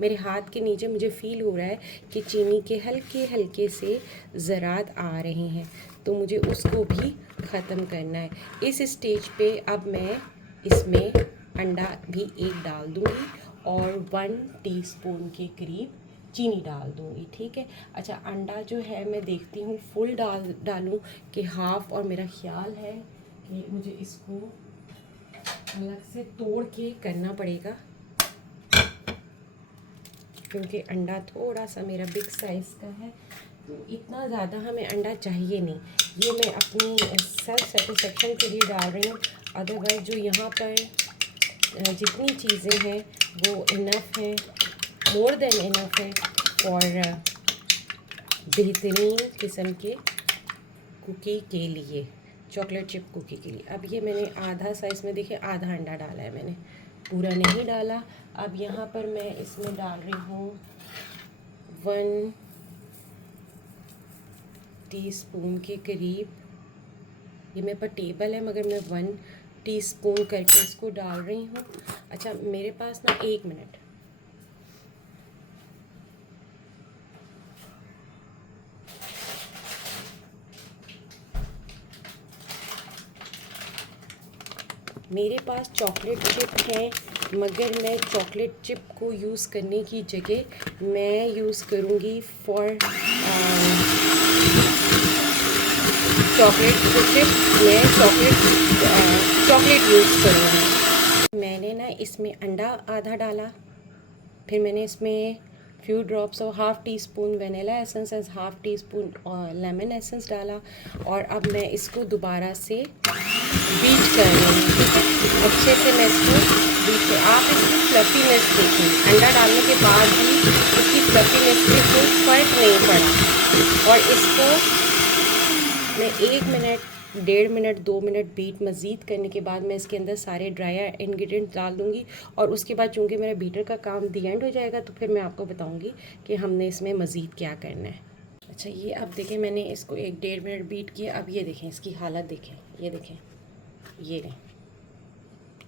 मेरे हाथ के नीचे मुझे फ़ील हो रहा है कि चीनी के हल्के हल्के से ज़रात आ रहे हैं, तो मुझे उसको भी ख़त्म करना है। इस स्टेज पे अब मैं इसमें अंडा भी 1 डाल दूँगी, और 1 टीस्पून के करीब चीनी डाल दूँगी, ठीक है। अच्छा, अंडा जो है मैं देखती हूँ फुल डालूँ कि हाफ़, और मेरा ख्याल है कि मुझे इसको अलग से तोड़ के करना पड़ेगा, क्योंकि अंडा थोड़ा सा मेरा बिग साइज़ का है, तो इतना ज़्यादा हमें अंडा चाहिए नहीं। ये मैं अपनी सेल्फ सेटिस्फेक्शन के लिए डाल रही हूँ, अदरवाइज़ जो यहाँ पर जितनी चीज़ें हैं वो इनफ है, मोर देन इनफ है और बेहतरीन किस्म के कुकी के लिए, चॉकलेट चिप कुकी के लिए। अब ये मैंने आधा साइज़ में, देखिए आधा अंडा डाला है मैंने, पूरा नहीं डाला। अब यहाँ पर मैं इसमें डाल रही हूँ 1 टीस्पून के करीब, ये मेरे पर टेबल है मगर मैं 1 टीस्पून करके इसको डाल रही हूँ। अच्छा मेरे पास ना 1 मिनट, मेरे पास चॉकलेट चिप हैं, मगर मैं चॉकलेट चिप को यूज़ करने की जगह मैं यूज़ करूँगी चॉकलेट चिप, मैं चॉकलेट यूज़ करूँगी। मैंने ना इसमें अंडा आधा डाला, फिर मैंने इसमें फ्यू ड्रॉप्स और half tea spoon vanilla essence, half tea spoon lemon essence डाला, और अब मैं इसको दोबारा से बीट कर रही हूँ। ठीक है, अच्छे से मैं इसको बीट कर, आप इसकी फ्लफीनेस देखें, अंडा डालने के बाद भी इसकी फ्लफीनेस में कोई फ़र्क नहीं पड़ा। और इसको मैं 1 मिनट, 1.5 मिनट, 2 मिनट बीट मज़ीद करने के बाद मैं इसके अंदर सारे ड्राई इंग्रेडिएंट डाल दूँगी, और उसके बाद चूँकि मेरा बीटर का काम दी एंड हो जाएगा तो फिर मैं आपको बताऊँगी कि हमने इसमें मज़ीद क्या करना है। अच्छा ये अब देखें, मैंने इसको 1-1.5 मिनट बीट किया। अब ये देखें इसकी हालत देखें, ये देखें,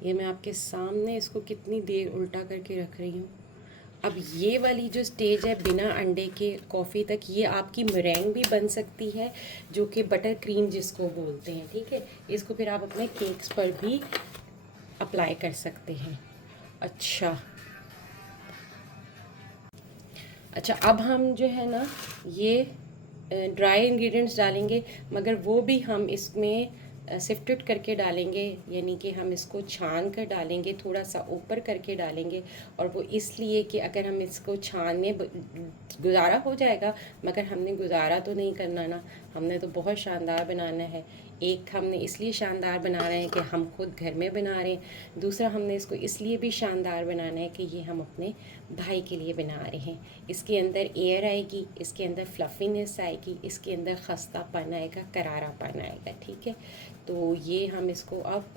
ये मैं आपके सामने इसको कितनी देर उल्टा करके रख रही हूँ। अब ये वाली जो स्टेज है बिना अंडे के कॉफ़ी तक, ये आपकी मeringue भी बन सकती है, जो कि बटर क्रीम जिसको बोलते हैं। ठीक है, इसको फिर आप अपने केक्स पर भी अप्लाई कर सकते हैं। अच्छा अब हम जो है ना ये ड्राई इंग्रेडिएंट्स डालेंगे, मगर वो भी हम इसमें सिफ्टेड करके डालेंगे, यानी कि हम इसको छान कर डालेंगे, थोड़ा सा ऊपर करके डालेंगे। और वो इसलिए कि अगर हम इसको छानने गुजारा हो जाएगा, मगर हमने गुजारा तो नहीं करना ना, हमने तो बहुत शानदार बनाना है। एक हमने इसलिए शानदार बना रहे हैं कि हम खुद घर में बना रहे हैं, दूसरा हमने इसको इसलिए भी शानदार बनाना है कि ये हम अपने भाई के लिए बना रहे हैं। इसके अंदर एयर आएगी, इसके अंदर फ्लफीनेस आएगी, इसके अंदर खस्तापन आएगा, करारापन आएगा। ठीक है, तो ये हम इसको अब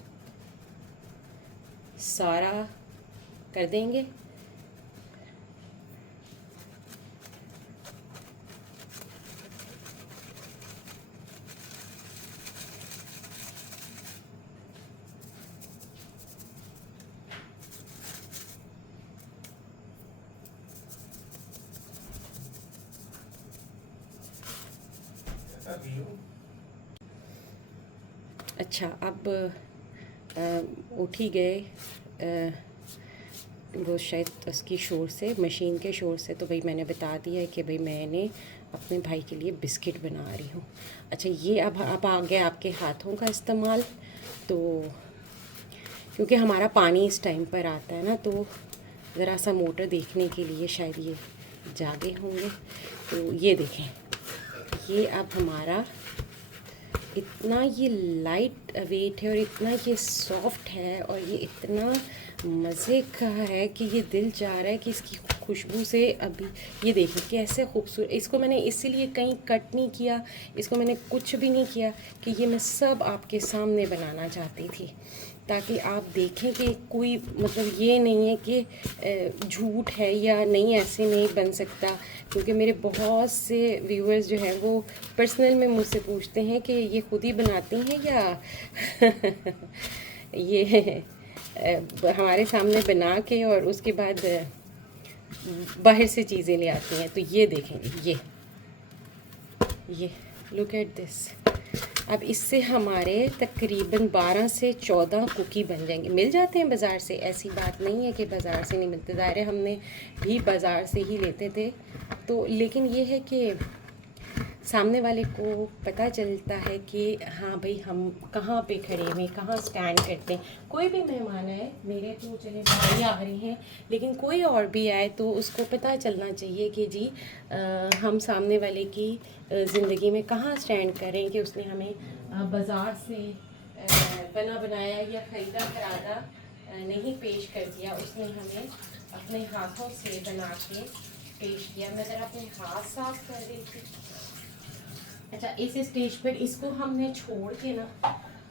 सारा कर देंगे। अच्छा अब उठ ही गए वो शायद उसकी शोर से, मशीन के शोर से, तो भाई मैंने बता दिया है कि भाई मैंने अपने भाई के लिए बिस्किट बना रही हूँ। अच्छा ये अब आ गया आपके हाथों का इस्तेमाल, तो क्योंकि हमारा पानी इस टाइम पर आता है ना, तो ज़रा सा मोटर देखने के लिए शायद ये जागे होंगे। तो ये देखें, ये अब हमारा इतना ये लाइट वेट है और इतना ये सॉफ्ट है और ये इतना मज़े का है कि ये दिल चाह रहा है कि इसकी खुशबू से अभी ये देखिए कैसे खूबसूरत। इसको मैंने इसीलिए कहीं कट नहीं किया, इसको मैंने कुछ भी नहीं किया, कि ये मैं सब आपके सामने बनाना चाहती थी, ताकि आप देखें कि कोई मतलब ये नहीं है कि झूठ है या नहीं, ऐसे नहीं बन सकता। क्योंकि मेरे बहुत से व्यूअर्स जो हैं वो पर्सनल में मुझसे पूछते हैं कि ये खुद ही बनाती हैं या ये हमारे सामने बना के और उसके बाद बाहर से चीज़ें ले आती हैं। तो ये देखें, ये लुक एट दिस। अब इससे हमारे तकरीबन 12 से 14 कुकी बन जाएंगे। मिल जाते हैं बाज़ार से, ऐसी बात नहीं है कि बाज़ार से नहीं मिलते, ज़ाहिर है हमने भी बाज़ार से ही लेते थे। तो लेकिन ये है कि सामने वाले को पता चलता है कि हाँ भाई हम कहाँ पे खड़े हुए, कहाँ स्टैंड करते हैं। कोई भी मेहमान आए, मेरे तो चले भाई आ रहे हैं, लेकिन कोई और भी आए तो उसको पता चलना चाहिए कि जी हम सामने वाले की ज़िंदगी में कहाँ स्टैंड करें, कि उसने हमें बाज़ार से बना बनाया या ख़रीदा खरादा नहीं पेश कर दिया, उसने हमें अपने हाथों से बना के पेश किया। मैं ज़रा अपने हाथ साफ कर रही थी। अच्छा इस स्टेज पर इसको हमने छोड़ के ना,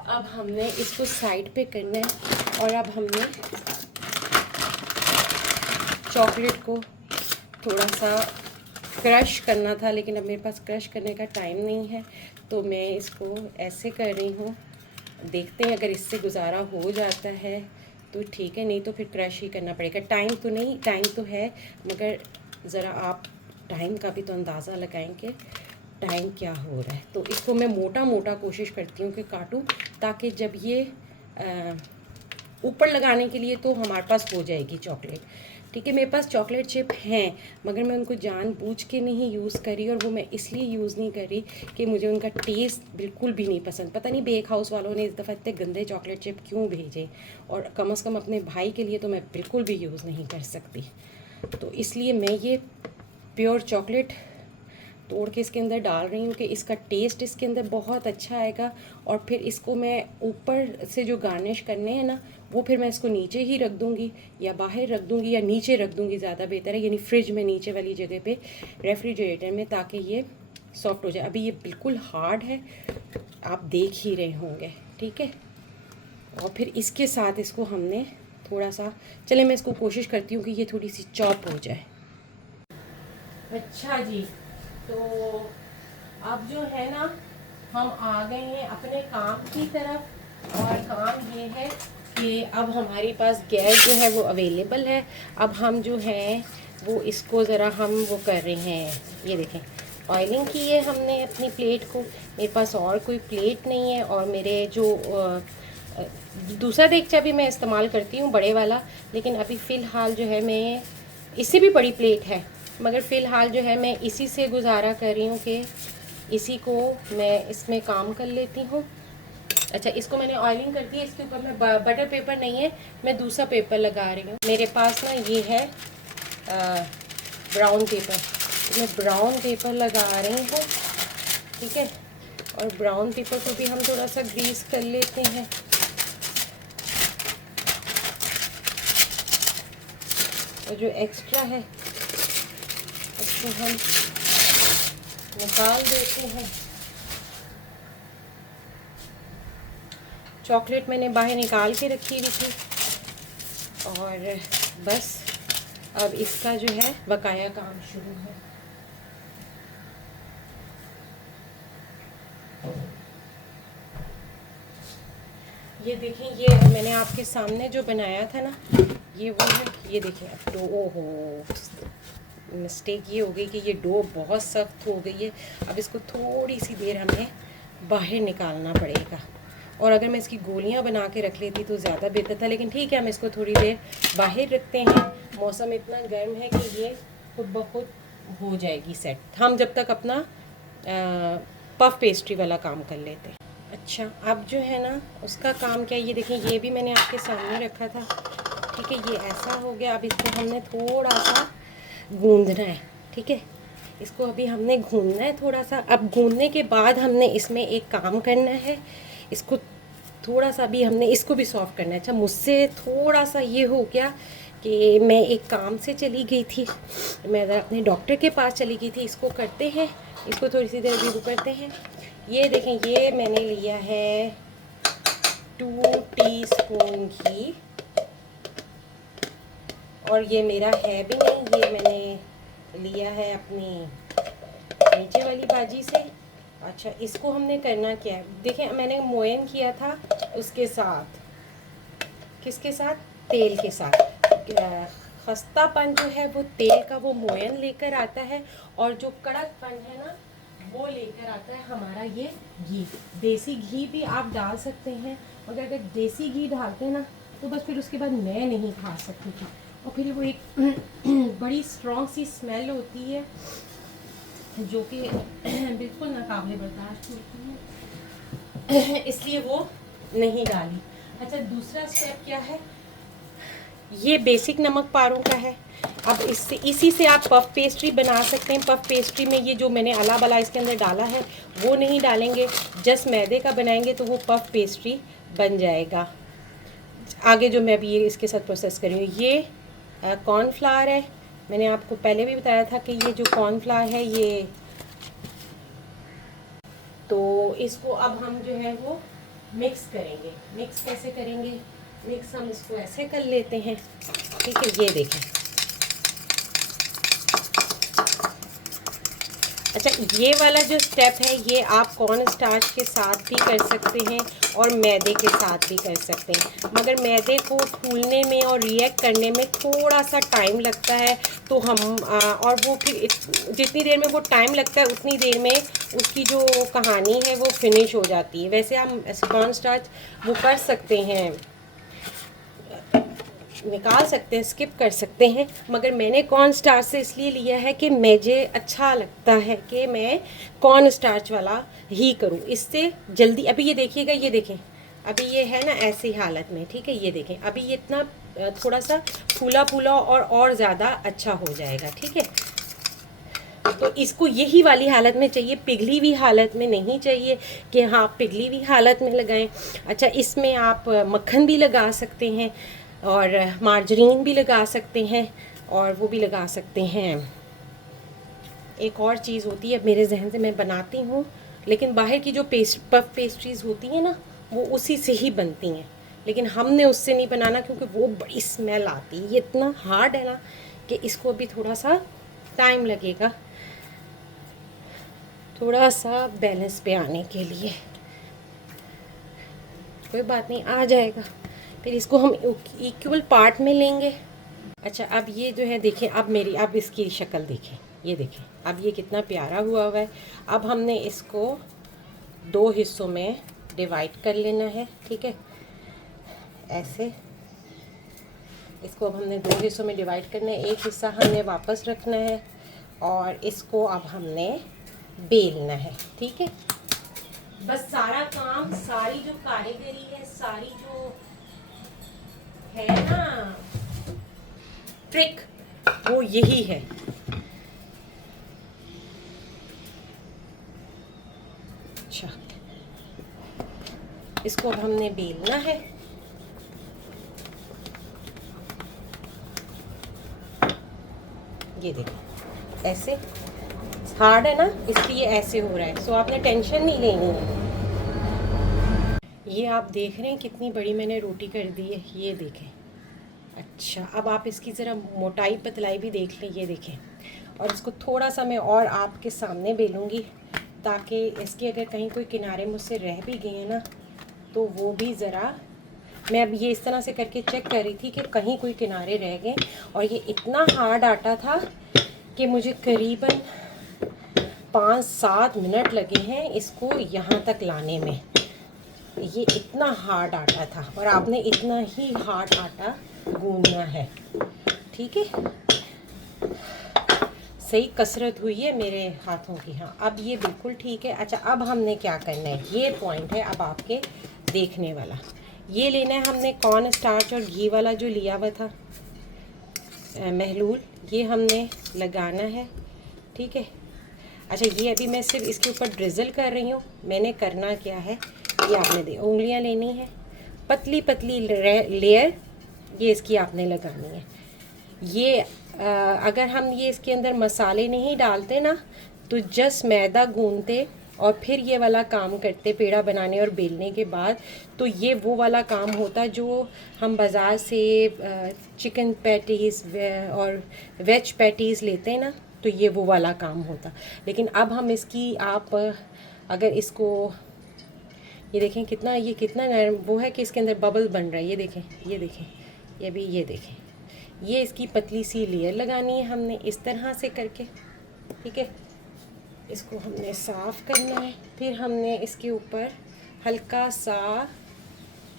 अब हमने इसको साइड पे करना है, और अब हमने चॉकलेट को थोड़ा सा क्रश करना था, लेकिन अब मेरे पास क्रश करने का टाइम नहीं है, तो मैं इसको ऐसे कर रही हूँ देखते हैं, अगर इससे गुजारा हो जाता है तो ठीक है, नहीं तो फिर क्रश ही करना पड़ेगा। टाइम तो नहीं, टाइम तो है, मगर ज़रा आप टाइम का भी तो अंदाज़ा लगाएं कि टाइम क्या हो रहा है। तो इसको मैं मोटा मोटा कोशिश करती हूँ कि काटूँ, ताकि जब ये ऊपर लगाने के लिए तो हमारे पास हो जाएगी चॉकलेट। ठीक है, मेरे पास चॉकलेट चिप हैं, मगर मैं उनको जानबूझ के नहीं यूज़ करी, और वो मैं इसलिए यूज़ नहीं करी कि मुझे उनका टेस्ट बिल्कुल भी नहीं पसंद। पता नहीं बेक हाउस वालों ने इस दफ़ा इतने गंदे चॉकलेट चिप क्यों भेजे, और कम से कम अपने भाई के लिए तो मैं बिल्कुल भी यूज़ नहीं कर सकती। तो इसलिए मैं ये प्योर चॉकलेट तोड़ के इसके अंदर डाल रही हूँ कि इसका टेस्ट इसके अंदर बहुत अच्छा आएगा। और फिर इसको मैं ऊपर से जो गार्निश करने हैं ना, वो फिर मैं इसको नीचे ही रख दूँगी, या बाहर रख दूँगी, या नीचे रख दूँगी, ज़्यादा बेहतर है, यानी फ्रिज में नीचे वाली जगह पे, रेफ्रिजरेटर में, ताकि ये सॉफ्ट हो जाए। अभी ये बिल्कुल हार्ड है, आप देख ही रहे होंगे। ठीक है, और फिर इसके साथ इसको हमने थोड़ा सा, चले मैं इसको कोशिश करती हूँ कि ये थोड़ी सी चॉप हो जाए। अच्छा जी, तो अब जो है ना, हम आ गए हैं अपने काम की तरफ, और काम ये है कि अब हमारे पास गैस जो है वो अवेलेबल है। अब हम जो है वो इसको ज़रा हम वो कर रहे हैं, ये देखें, ऑयलिंग की है हमने अपनी प्लेट को। मेरे पास और कोई प्लेट नहीं है, और मेरे जो दूसरा देगचा भी मैं इस्तेमाल करती हूँ, बड़े वाला, लेकिन अभी फ़िलहाल जो है मैं, इससे भी बड़ी प्लेट है, मगर फ़िलहाल जो है मैं इसी से गुजारा कर रही हूँ कि इसी को मैं इसमें काम कर लेती हूँ। अच्छा, इसको मैंने ऑयलिंग कर दी है, इसके ऊपर मैं बटर पेपर नहीं है, मैं दूसरा पेपर लगा रही हूँ। मेरे पास ना ये है ब्राउन पेपर, तो मैं ब्राउन पेपर लगा रही हूँ। ठीक है, और ब्राउन पेपर को भी हम थोड़ा सा ग्रीस कर लेते हैं। और जो एक्स्ट्रा है उसको हम निकाल देते हैं। चॉकलेट मैंने बाहर निकाल के रखी हुई थी, और बस अब इसका जो है बकाया काम शुरू है। ये देखें, ये मैंने आपके सामने जो बनाया था ना, ये वो है। ये देखें, अब डो, ओहो, मिस्टेक ये हो गई कि ये डो बहुत सख्त हो गई है। अब इसको थोड़ी सी देर हमें बाहर निकालना पड़ेगा, और अगर मैं इसकी गोलियां बना के रख लेती तो ज़्यादा बेहतर था, लेकिन ठीक है, हम इसको थोड़ी देर बाहर रखते हैं। मौसम इतना गर्म है कि ये खुद ब खुद हो जाएगी सेट, हम जब तक अपना पफ पेस्ट्री वाला काम कर लेते हैं। अच्छा, अब जो है ना उसका काम क्या, ये देखें, ये भी मैंने आपके सामने रखा था। ठीक है, ये ऐसा हो गया। अब इसको हमने थोड़ा सा गूंदना है। ठीक है, इसको अभी हमने गूंदना है थोड़ा सा। अब गूंदने के बाद हमने इसमें एक काम करना है, इसको थोड़ा सा भी हमने इसको भी सॉफ्ट करना है। अच्छा, मुझसे थोड़ा सा ये हो गया कि मैं एक काम से चली गई थी, मैं अपने डॉक्टर के पास चली गई थी। इसको करते हैं, इसको थोड़ी सी देर भी करते हैं। ये देखें, ये मैंने लिया है 2 टीस्पून घी, और ये मेरा है भी नहीं, ये मैंने लिया है अपनी नीचे वाली बाजी से। अच्छा, इसको हमने करना क्या है, देखें, मैंने मोयन किया था उसके साथ, किसके साथ, तेल के साथ। खस्तापन जो है वो तेल का वो मोयन लेकर आता है, और जो कड़कपन है ना वो लेकर आता है हमारा ये घी। देसी घी भी आप डाल सकते हैं, मगर अगर देसी घी डालते हैं ना तो बस फिर उसके बाद मैं नहीं खा सकती थी, और फिर वो एक बड़ी स्ट्रॉन्ग सी स्मेल होती है जो कि बिल्कुल नाकाबिले बर्दाश्त होती है, इसलिए वो नहीं डाली। अच्छा, दूसरा स्टेप क्या है, ये बेसिक नमक पारों का है। अब इससे, इसी से आप पफ पेस्ट्री बना सकते हैं। पफ पेस्ट्री में ये जो मैंने अला बला इसके अंदर डाला है वो नहीं डालेंगे, जस्ट मैदे का बनाएंगे तो वो पफ पेस्ट्री बन जाएगा। आगे जो मैं अभी ये इसके साथ प्रोसेस कर रही हूँ, ये कॉर्नफ्लावर है। मैंने आपको पहले भी बताया था कि ये जो कॉर्नफ्लावर है ये, तो इसको अब हम जो है वो मिक्स करेंगे। मिक्स कैसे करेंगे, मिक्स हम इसको ऐसे कर लेते हैं। ठीक है, ये देखें। अच्छा, ये वाला जो स्टेप है ये आप कॉर्न स्टार्च के साथ भी कर सकते हैं, और मैदे के साथ भी कर सकते हैं, मगर मैदे को फूलने में और रिएक्ट करने में थोड़ा सा टाइम लगता है। तो हम और वो फिर जितनी देर में वो टाइम लगता है उतनी देर में उसकी जो कहानी है वो फिनिश हो जाती है। वैसे हम कॉर्न स्टार्च वो कर सकते हैं, निकाल सकते हैं, स्किप कर सकते हैं, मगर मैंने कॉर्न स्टार्च से इसलिए लिया है कि मुझे अच्छा लगता है कि मैं कॉर्न स्टार्च वाला ही करूं। इससे जल्दी, अभी ये देखिएगा, ये देखें अभी ये है ना ऐसी हालत में, ठीक है, ये देखें अभी ये इतना थोड़ा सा फूला फूला और ज़्यादा अच्छा हो जाएगा, ठीक है। तो इसको यही वाली हालत में चाहिए, पिघली हुई हालत में नहीं चाहिए कि हाँ पिघली हुई हालत में लगाएं। अच्छा, इसमें आप मक्खन भी लगा सकते हैं और मार्जरीन भी लगा सकते हैं और वो भी लगा सकते हैं। एक और चीज़ होती है मेरे जहन से, मैं बनाती हूँ, लेकिन बाहर की जो पफ पेस्ट्रीज़ होती हैं ना वो उसी से ही बनती हैं, लेकिन हमने उससे नहीं बनाना क्योंकि वो बड़ी स्मेल आती है। ये इतना हार्ड है ना कि इसको भी थोड़ा सा टाइम लगेगा, थोड़ा सा बैलेंस पे आने के लिए। कोई बात नहीं, आ जाएगा। फिर इसको हम इक्वल पार्ट में लेंगे। अच्छा, अब ये जो है देखें, अब इसकी शक्ल देखें, ये देखें अब ये कितना प्यारा हुआ है। अब हमने इसको 2 हिस्सों में डिवाइड कर लेना है, ठीक है, ऐसे। इसको अब हमने 2 हिस्सों में डिवाइड करना है, एक हिस्सा हमने वापस रखना है और इसको अब हमने बेलना है, ठीक है। बस सारा काम, सारी जो कारीगरी है, सारी जो है ना ट्रिक, वो यही है। अच्छा, इसको अब हमने बेलना है। ये देखो ऐसे, हार्ड है ना इसलिए ऐसे हो रहा है, सो आपने टेंशन नहीं लेनी है। ये आप देख रहे हैं कितनी बड़ी मैंने रोटी कर दी है, ये देखें। अच्छा, अब आप इसकी ज़रा मोटाई पतलाई भी देख लें, ये देखें। और इसको थोड़ा सा मैं और आपके सामने बेलूँगी ताकि इसके अगर कहीं कोई किनारे मुझसे रह भी गए हैं ना तो वो भी ज़रा, मैं अब ये इस तरह से करके चेक कर रही थी कि कहीं कोई किनारे रह गए। और ये इतना हार्ड आटा था कि मुझे करीबन 5-7 मिनट लगे हैं इसको यहाँ तक लाने में। ये इतना हार्ड आटा था और आपने इतना ही हार्ड आटा गूंदना है, ठीक है। सही कसरत हुई है मेरे हाथों की। हाँ, अब ये बिल्कुल ठीक है। अच्छा, अब हमने क्या करना है, ये पॉइंट है अब आपके देखने वाला। ये लेना है हमने कॉर्न स्टार्च और घी वाला जो लिया हुआ था महलूल, ये हमने लगाना है, ठीक है। अच्छा, ये अभी मैं सिर्फ इसके ऊपर ड्रिज़ल कर रही हूँ। मैंने करना क्या है, ये आपने उंगलियां लेनी है, पतली पतली लेयर ये इसकी आपने लगानी है। ये अगर हम ये इसके अंदर मसाले नहीं डालते ना तो जस्ट मैदा गूंदते और फिर ये वाला काम करते पेड़ा बनाने और बेलने के बाद, तो ये वो वाला काम होता जो हम बाज़ार से चिकन पैटीज़ और वेज पैटीज़ लेते हैं ना, तो ये वो वाला काम होता। लेकिन अब हम इसकी अगर इसको ये देखें कितना, ये कितना नरम वो है कि इसके अंदर बबल बन रहा है, ये देखें, ये देखें, ये भी ये देखें। ये इसकी पतली सी लेयर लगानी है हमने इस तरह से करके, ठीक है। इसको हमने साफ़ करना है, फिर हमने इसके ऊपर हल्का सा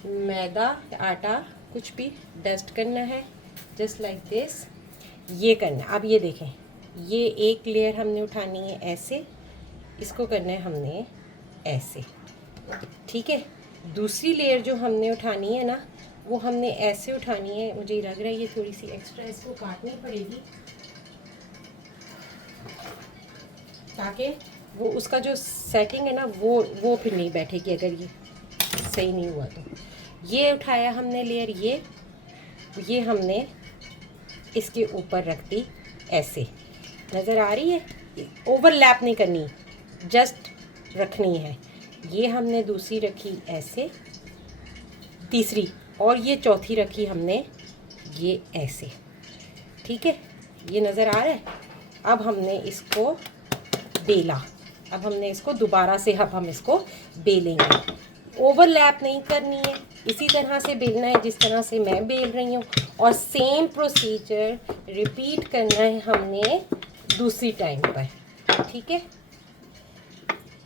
मैदा आटा कुछ भी डस्ट करना है, जस्ट लाइक दिस, ये करना है। अब ये देखें, ये एक लेयर हमने उठानी है ऐसे, इसको करना है हमने ऐसे, ठीक है। दूसरी लेयर जो हमने उठानी है ना वो हमने ऐसे उठानी है। मुझे लग रहा है ये थोड़ी सी एक्स्ट्रा इसको काटनी पड़ेगी ताकि वो उसका जो सेटिंग है ना वो फिर नहीं बैठेगी अगर ये सही नहीं हुआ तो। ये उठाया हमने लेयर, ये हमने इसके ऊपर रख दी ऐसे, नज़र आ रही है, ओवरलैप नहीं करनी, जस्ट रखनी है। ये हमने दूसरी रखी ऐसे, तीसरी, और ये चौथी रखी हमने ये ऐसे, ठीक है। ये नज़र आ रहा है। अब हमने इसको बेला, अब हमने इसको दोबारा से अब हम इसको बेलेंगे। ओवरलैप नहीं करनी है, इसी तरह से बेलना है जिस तरह से मैं बेल रही हूँ, और सेम प्रोसीजर रिपीट करना है हमने दूसरी टाइम पर, ठीक है।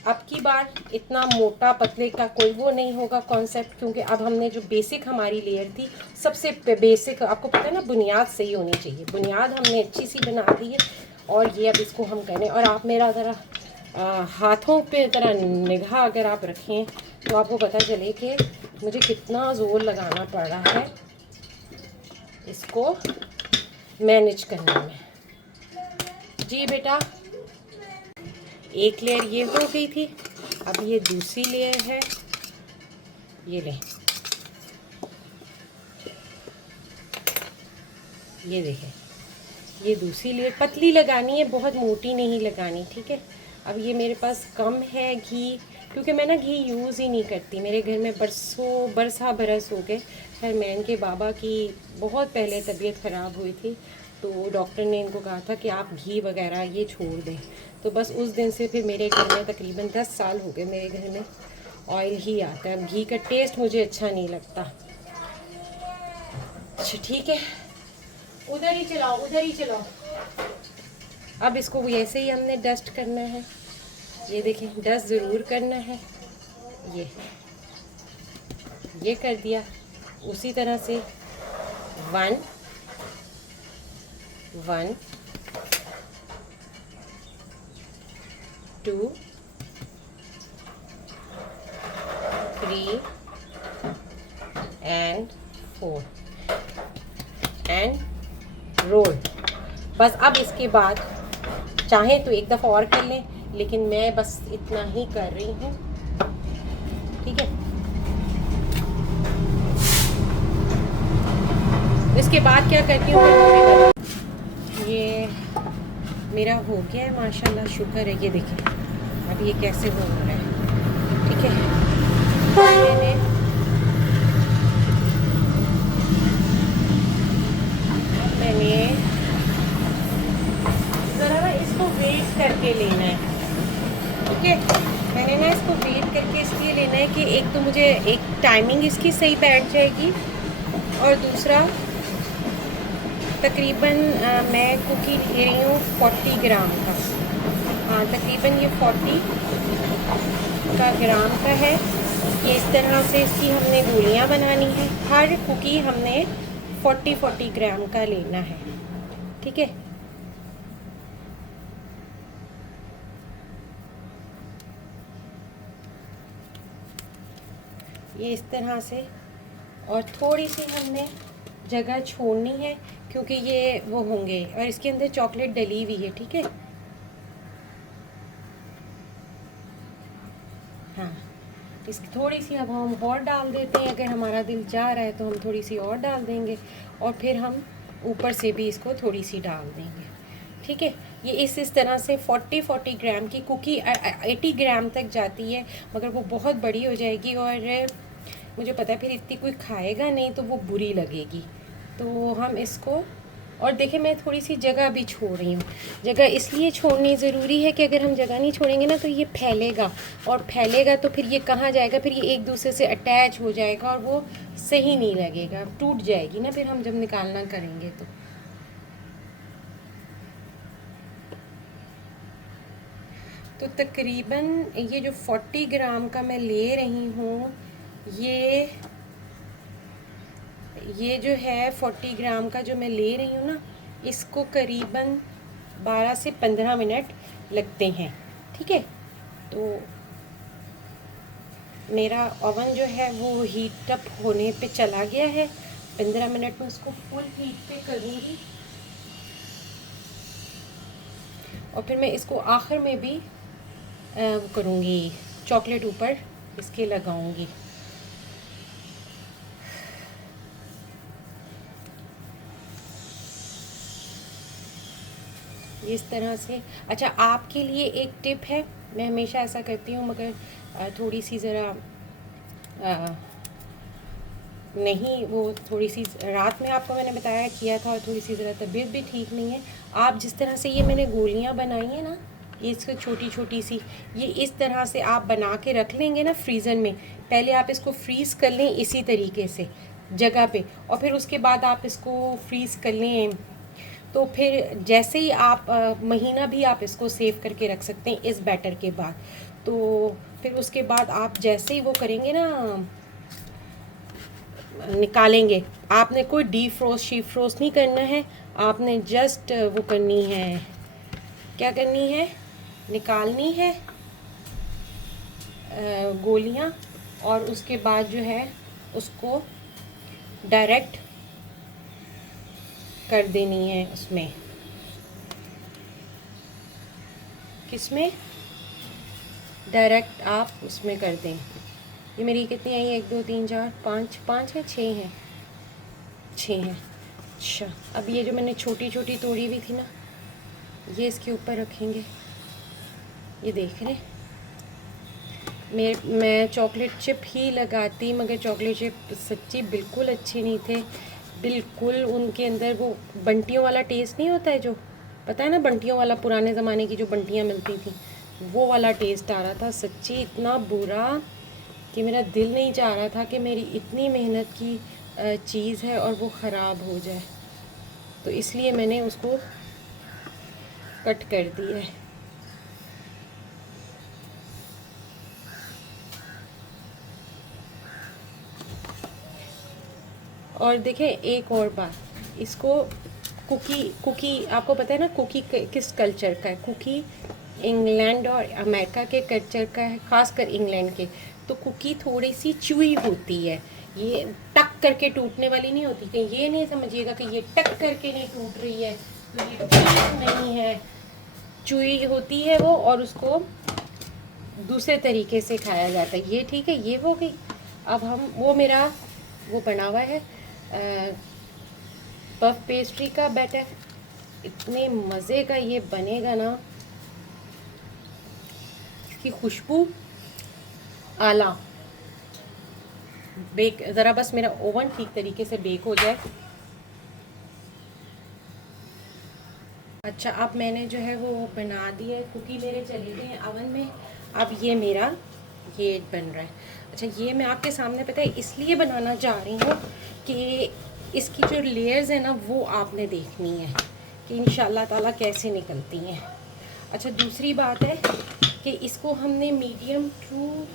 अब की बार इतना मोटा पतले का कोई वो नहीं होगा कॉन्सेप्ट, क्योंकि अब हमने जो बेसिक हमारी लेयर थी, सबसे बेसिक आपको पता है ना, बुनियाद सही होनी चाहिए, बुनियाद हमने अच्छी सी बना दी है। और ये अब इसको हम करें, और आप मेरा ज़रा हाथों पे ज़रा निगाह अगर आप रखें तो आपको पता चले कि मुझे कितना ज़ोर लगाना पड़ रहा है इसको मैनेज करने में। जी बेटा, एक लेयर ये हो गई थी, अब ये दूसरी लेयर है, ये लें, ये देखें, ये दूसरी लेयर पतली लगानी है, बहुत मोटी नहीं लगानी, ठीक है। अब ये मेरे पास कम है घी, क्योंकि मैं ना घी यूज़ ही नहीं करती, मेरे घर में बरसा बरस हो गए। खैर मैं इनके बाबा की बहुत पहले तबीयत ख़राब हुई थी, तो डॉक्टर ने इनको कहा था कि आप घी वगैरह ये छोड़ दें, तो बस उस दिन से फिर मेरे घर में तकरीबन 10 साल हो गए मेरे घर में ऑयल ही आता है। अब घी का टेस्ट मुझे अच्छा नहीं लगता। अच्छा ठीक है, उधर ही चलाओ, उधर ही चलाओ। अब इसको ऐसे ही हमने डस्ट करना है, ये देखें, डस्ट ज़रूर करना है, ये कर दिया। उसी तरह से 1 1 2 3 and 4 एंड रोल। बस अब इसके बाद चाहें तो एक दफ़ा और कर लें, लेकिन मैं बस इतना ही कर रही हूँ, ठीक है। इसके बाद क्या करती हूँ मैं, ये मेरा हो गया है माशाल्लाह, शुक्र है। ये देखिए अब ये कैसे हो रहा है, ठीक है। मैंने ज़रा ना इसको वेट करके लेना है, ठीक है। मैंने ना इसको वेट करके इसलिए लेना है कि एक तो मुझे एक टाइमिंग इसकी सही बैठ जाएगी, और दूसरा तकरीबन मैं कुकी ले रही हूँ 40 ग्राम का, हाँ तकरीबन ये 40 का ग्राम का है। ये इस तरह से इसकी हमने गोलियाँ बनानी है, हर कुकी हमने 40 ग्राम का लेना है, ठीक है। ये इस तरह से, और थोड़ी सी हमने जगह छोड़नी है क्योंकि ये वो होंगे, और इसके अंदर चॉकलेट डली हुई है, ठीक है। हाँ, इसकी थोड़ी सी अब हम और डाल देते हैं, अगर हमारा दिल चाह रहा है तो हम थोड़ी सी और डाल देंगे, और फिर हम ऊपर से भी इसको थोड़ी सी डाल देंगे, ठीक है। ये इस तरह से 40 ग्राम की कुकी 80 ग्राम तक जाती है, मगर वो बहुत बड़ी हो जाएगी और मुझे पता है फिर इतनी कोई खाएगा नहीं तो वो बुरी लगेगी। तो हम इसको, और देखिए मैं थोड़ी सी जगह भी छोड़ रही हूँ। जगह इसलिए छोड़नी ज़रूरी है कि अगर हम जगह नहीं छोड़ेंगे ना तो ये फैलेगा, और फैलेगा तो फिर ये कहाँ जाएगा, फिर ये एक दूसरे से अटैच हो जाएगा और वो सही नहीं लगेगा, टूट जाएगी ना फिर हम जब निकालना करेंगे तो तकरीबन ये जो 40 ग्राम का मैं ले रही हूँ, ये जो है 40 ग्राम का जो मैं ले रही हूँ ना, इसको करीबन 12 से 15 मिनट लगते हैं, ठीक है। तो मेरा ओवन जो है वो हीट अप होने पे चला गया है, 15 मिनट में उसको फुल हीट पे करूँगी, और फिर मैं इसको आखिर में भी करूँगी, चॉकलेट ऊपर इसके लगाऊंगी। इस तरह से। अच्छा, आपके लिए एक टिप है, मैं हमेशा ऐसा करती हूँ मगर थोड़ी सी ज़रा नहीं, वो थोड़ी सी रात में आपको मैंने बताया किया था, और थोड़ी सी ज़रा तबीयत भी ठीक नहीं है। आप जिस तरह से ये मैंने गोलियाँ बनाई हैं ना, ये इसको छोटी छोटी सी, ये इस तरह से आप बना के रख लेंगे ना फ्रीज़र में। पहले आप इसको फ्रीज़ कर लें इसी तरीके से जगह पे, और फिर उसके बाद आप इसको फ्रीज़ कर लें, तो फिर जैसे ही आप महीना भी आप इसको सेव करके रख सकते हैं इस बैटर के बाद। तो फिर उसके बाद आप जैसे ही वो करेंगे ना, निकालेंगे, आपने कोई डी फ्रोस्ट शी फ्रोस्ट नहीं करना है, आपने जस्ट वो करनी है, क्या करनी है, निकालनी है गोलियां, और उसके बाद जो है उसको डायरेक्ट कर देनी है उसमें, किसमें, डायरेक्ट आप उसमें कर दें। ये मेरी कितनी आई, 1 2 3 4 5, 5 है, 6 है, 6 है। अच्छा, अब ये जो मैंने छोटी छोटी तोड़ी हुई थी ना, ये इसके ऊपर रखेंगे। ये देख रहे, मैं चॉकलेट चिप ही लगाती, मगर चॉकलेट चिप सच्ची बिल्कुल अच्छे नहीं थे, बिल्कुल उनके अंदर वो बंटियों वाला टेस्ट नहीं होता है, जो पता है ना, बंटियों वाला, पुराने ज़माने की जो बंटियाँ मिलती थी, वो वाला टेस्ट आ रहा था। सच्ची इतना बुरा कि मेरा दिल नहीं चाह रहा था कि मेरी इतनी मेहनत की चीज़ है और वो ख़राब हो जाए, तो इसलिए मैंने उसको कट कर दिया है। और देखें एक और बात, इसको कुकी आपको पता है ना, कुकी किस कल्चर का है, कुकी इंग्लैंड और अमेरिका के कल्चर का है, ख़ासकर इंग्लैंड के। तो कुकी थोड़ी सी चुई होती है, ये टक करके टूटने वाली नहीं होती, कहीं ये नहीं समझिएगा कि ये टक करके नहीं टूट रही है, तो ये ठीक नहीं है, चुई होती है वो, और उसको दूसरे तरीके से खाया जाता है। ये ठीक है, ये हो गई। अब हम वो मेरा वो बना हुआ है पफ पेस्ट्री का बैटर, इतने मज़े का ये बनेगा ना, इसकी खुशबू आला। बेक ज़रा बस मेरा ओवन ठीक तरीके से बेक हो जाए। अच्छा, अब मैंने जो है वो बना दिया, कुकी मेरे चले गए हैं अवन में। अब ये मेरा ये बन रहा है। अच्छा, ये मैं आपके सामने पता है इसलिए बनाना चाह रही हूँ कि इसकी जो लेयर्स है ना, वो आपने देखनी है कि इंशाल्लाह ताला कैसे निकलती हैं। अच्छा, दूसरी बात है कि इसको हमने medium to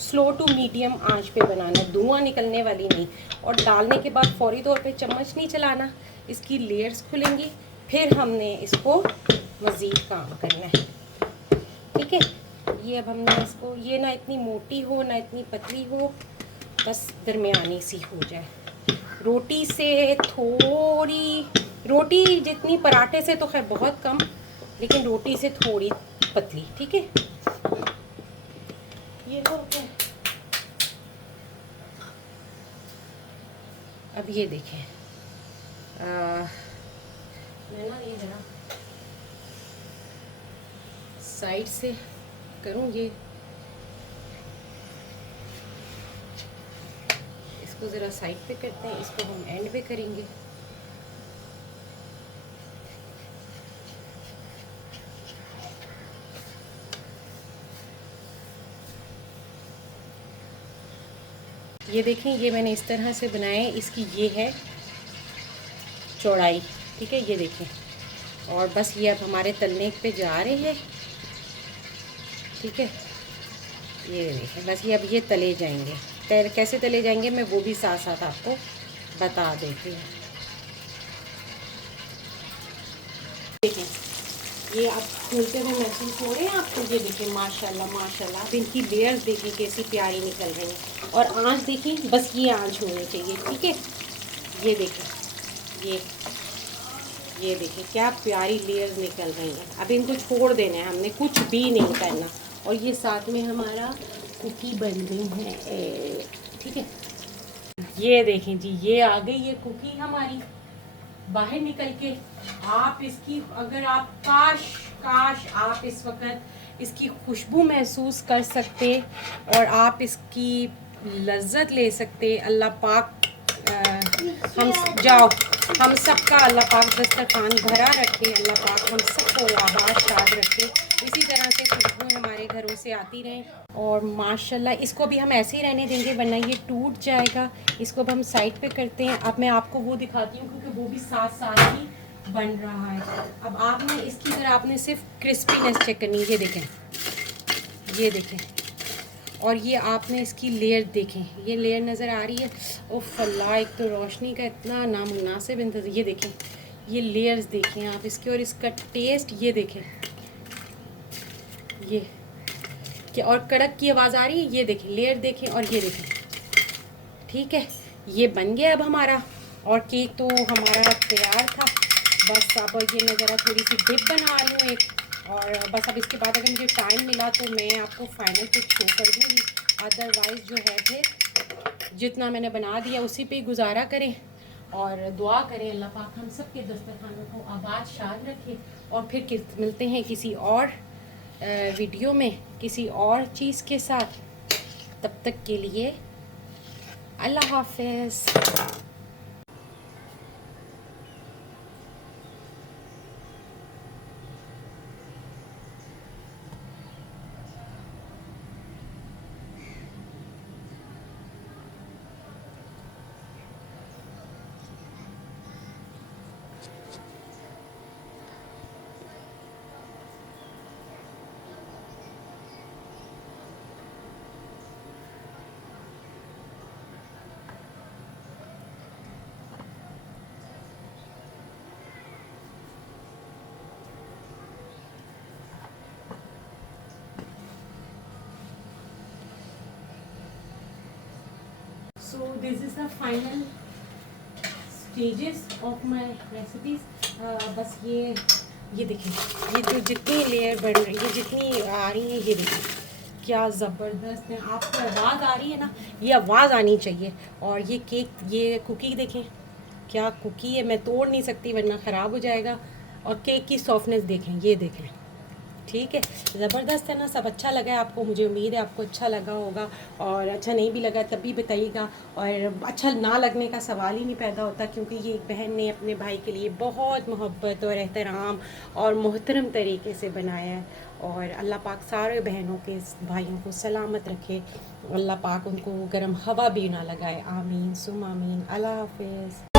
slow to medium आंच पे बनाना है, धुआं निकलने वाली नहीं, और डालने के बाद फौरी तौर पे चम्मच नहीं चलाना, इसकी लेयर्स खुलेंगी, फिर हमने इसको मज़ीद काम करना है। ठीक है, ये अब हमने इसको, ये ना इतनी मोटी हो ना इतनी पतली हो, बस दरमियानी सी हो जाए। रोटी से थोड़ी, रोटी जितनी पराठे से तो खैर बहुत कम, लेकिन रोटी से थोड़ी पतली। ठीक है, ये हो गया। अब ये देखें, मैं ना ये जरा साइड से करूँ, ये इसको ज़रा साइड पे करते हैं, इसको हम एंड पे करेंगे। ये देखें, ये मैंने इस तरह से बनाए, इसकी ये है चौड़ाई। ठीक है, ये देखें, और बस ये अब हमारे तलने पे जा रहे हैं। ठीक है, ये देखें, बस ये अब ये तले जाएंगे। कैसे तले जाएंगे मैं वो भी साथ साथ आपको बता देती हूँ। देखें, ये आप खोलते हुए महसूस हो रहे हैं आपको, ये देखें माशाल्लाह माशाल्लाह। अब इनकी लेयर्स देखिए कैसी प्यारी निकल रही हैं, और आंच देखिए, बस ये आंच होनी चाहिए। ठीक है, ये देखें, ये देखिए क्या प्यारी लेयर्स निकल रही हैं। अब इनको छोड़ देना है, हमने कुछ भी नहीं करना, और ये साथ में हमारा कुकी बन गई है। ठीक है, ये देखें जी, ये आ गई ये कुकी हमारी बाहर निकल के। आप इसकी, अगर आप काश आप इस वक्त इसकी खुशबू महसूस कर सकते और आप इसकी लज्जत ले सकते। अल्लाह पाक हम सबका अल्लाह पाक दस्तरखान भरा रखे, अल्लाह पाक हम सबको आबाद शाद रखे। इसी तरह से खुशबू हमारे घरों से आती रहे। और माशाल्लाह इसको भी हम ऐसे ही रहने देंगे वरना ये टूट जाएगा। इसको अब हम साइड पे करते हैं। अब मैं आपको वो दिखाती हूँ क्योंकि वो भी साथ साथ ही बन रहा है। अब आपने इसकी तरह आपने सिर्फ क्रिस्पीनेस चेक करनी है। ये देखें और ये आपने इसकी लेयर देखें, ये लेयर नज़र आ रही है। ओह अल्लाह, एक तो रोशनी का इतना नामुनासिब इंतज़ार। ये देखें, ये लेयर्स देखें आप इसके, और इसका टेस्ट ये देखें, ये क्या, और कड़क की आवाज़ आ रही है। ये देखें, लेयर देखें और ये देखें। ठीक है, ये बन गया अब हमारा, और केक तो हमारा तैयार था। बस अब ये मैं ज़रा थोड़ी सी डिप बना रही हूँ एक, और बस अब इसके बाद अगर मुझे टाइम मिला तो मैं आपको फाइनल पिक शो कर दूँगी। अदरवाइज़ जो है फिर जितना मैंने बना दिया उसी पे ही गुजारा करें और दुआ करें अल्लाह पाक हम सब के दस्तरखानों को आबाद शाद रखे। और फिर मिलते हैं किसी और वीडियो में किसी और चीज़ के साथ। तब तक के लिए अल्लाह हाफ़िज़। So this is the final stages of my recipes. बस ये देखें, ये जो जितनी लेयर बन रही है, जितनी आ रही है, ये देखें क्या ज़बरदस्त है। आपको आवाज़ आ रही है ना, ये आवाज़ आनी चाहिए। और ये केक, ये कुकी देखें क्या कुकी है, मैं तोड़ नहीं सकती वरना ख़राब हो जाएगा। और केक की सॉफ्टनेस देखें, ये देखें, ठीक है, ज़बरदस्त है ना। सब अच्छा लगा है आपको, मुझे उम्मीद है आपको अच्छा लगा होगा। और अच्छा नहीं भी लगा तब भी बताइएगा, और अच्छा ना लगने का सवाल ही नहीं पैदा होता क्योंकि ये एक बहन ने अपने भाई के लिए बहुत मोहब्बत और एहतराम और मोहतरम तरीके से बनाया है। और अल्लाह पाक सारे बहनों के भाइयों को सलामत रखे, अल्लाह पाक उनको गर्म हवा भी ना लगाए। आमीन सुम आमीन। अल्लाह हाफ़िज़।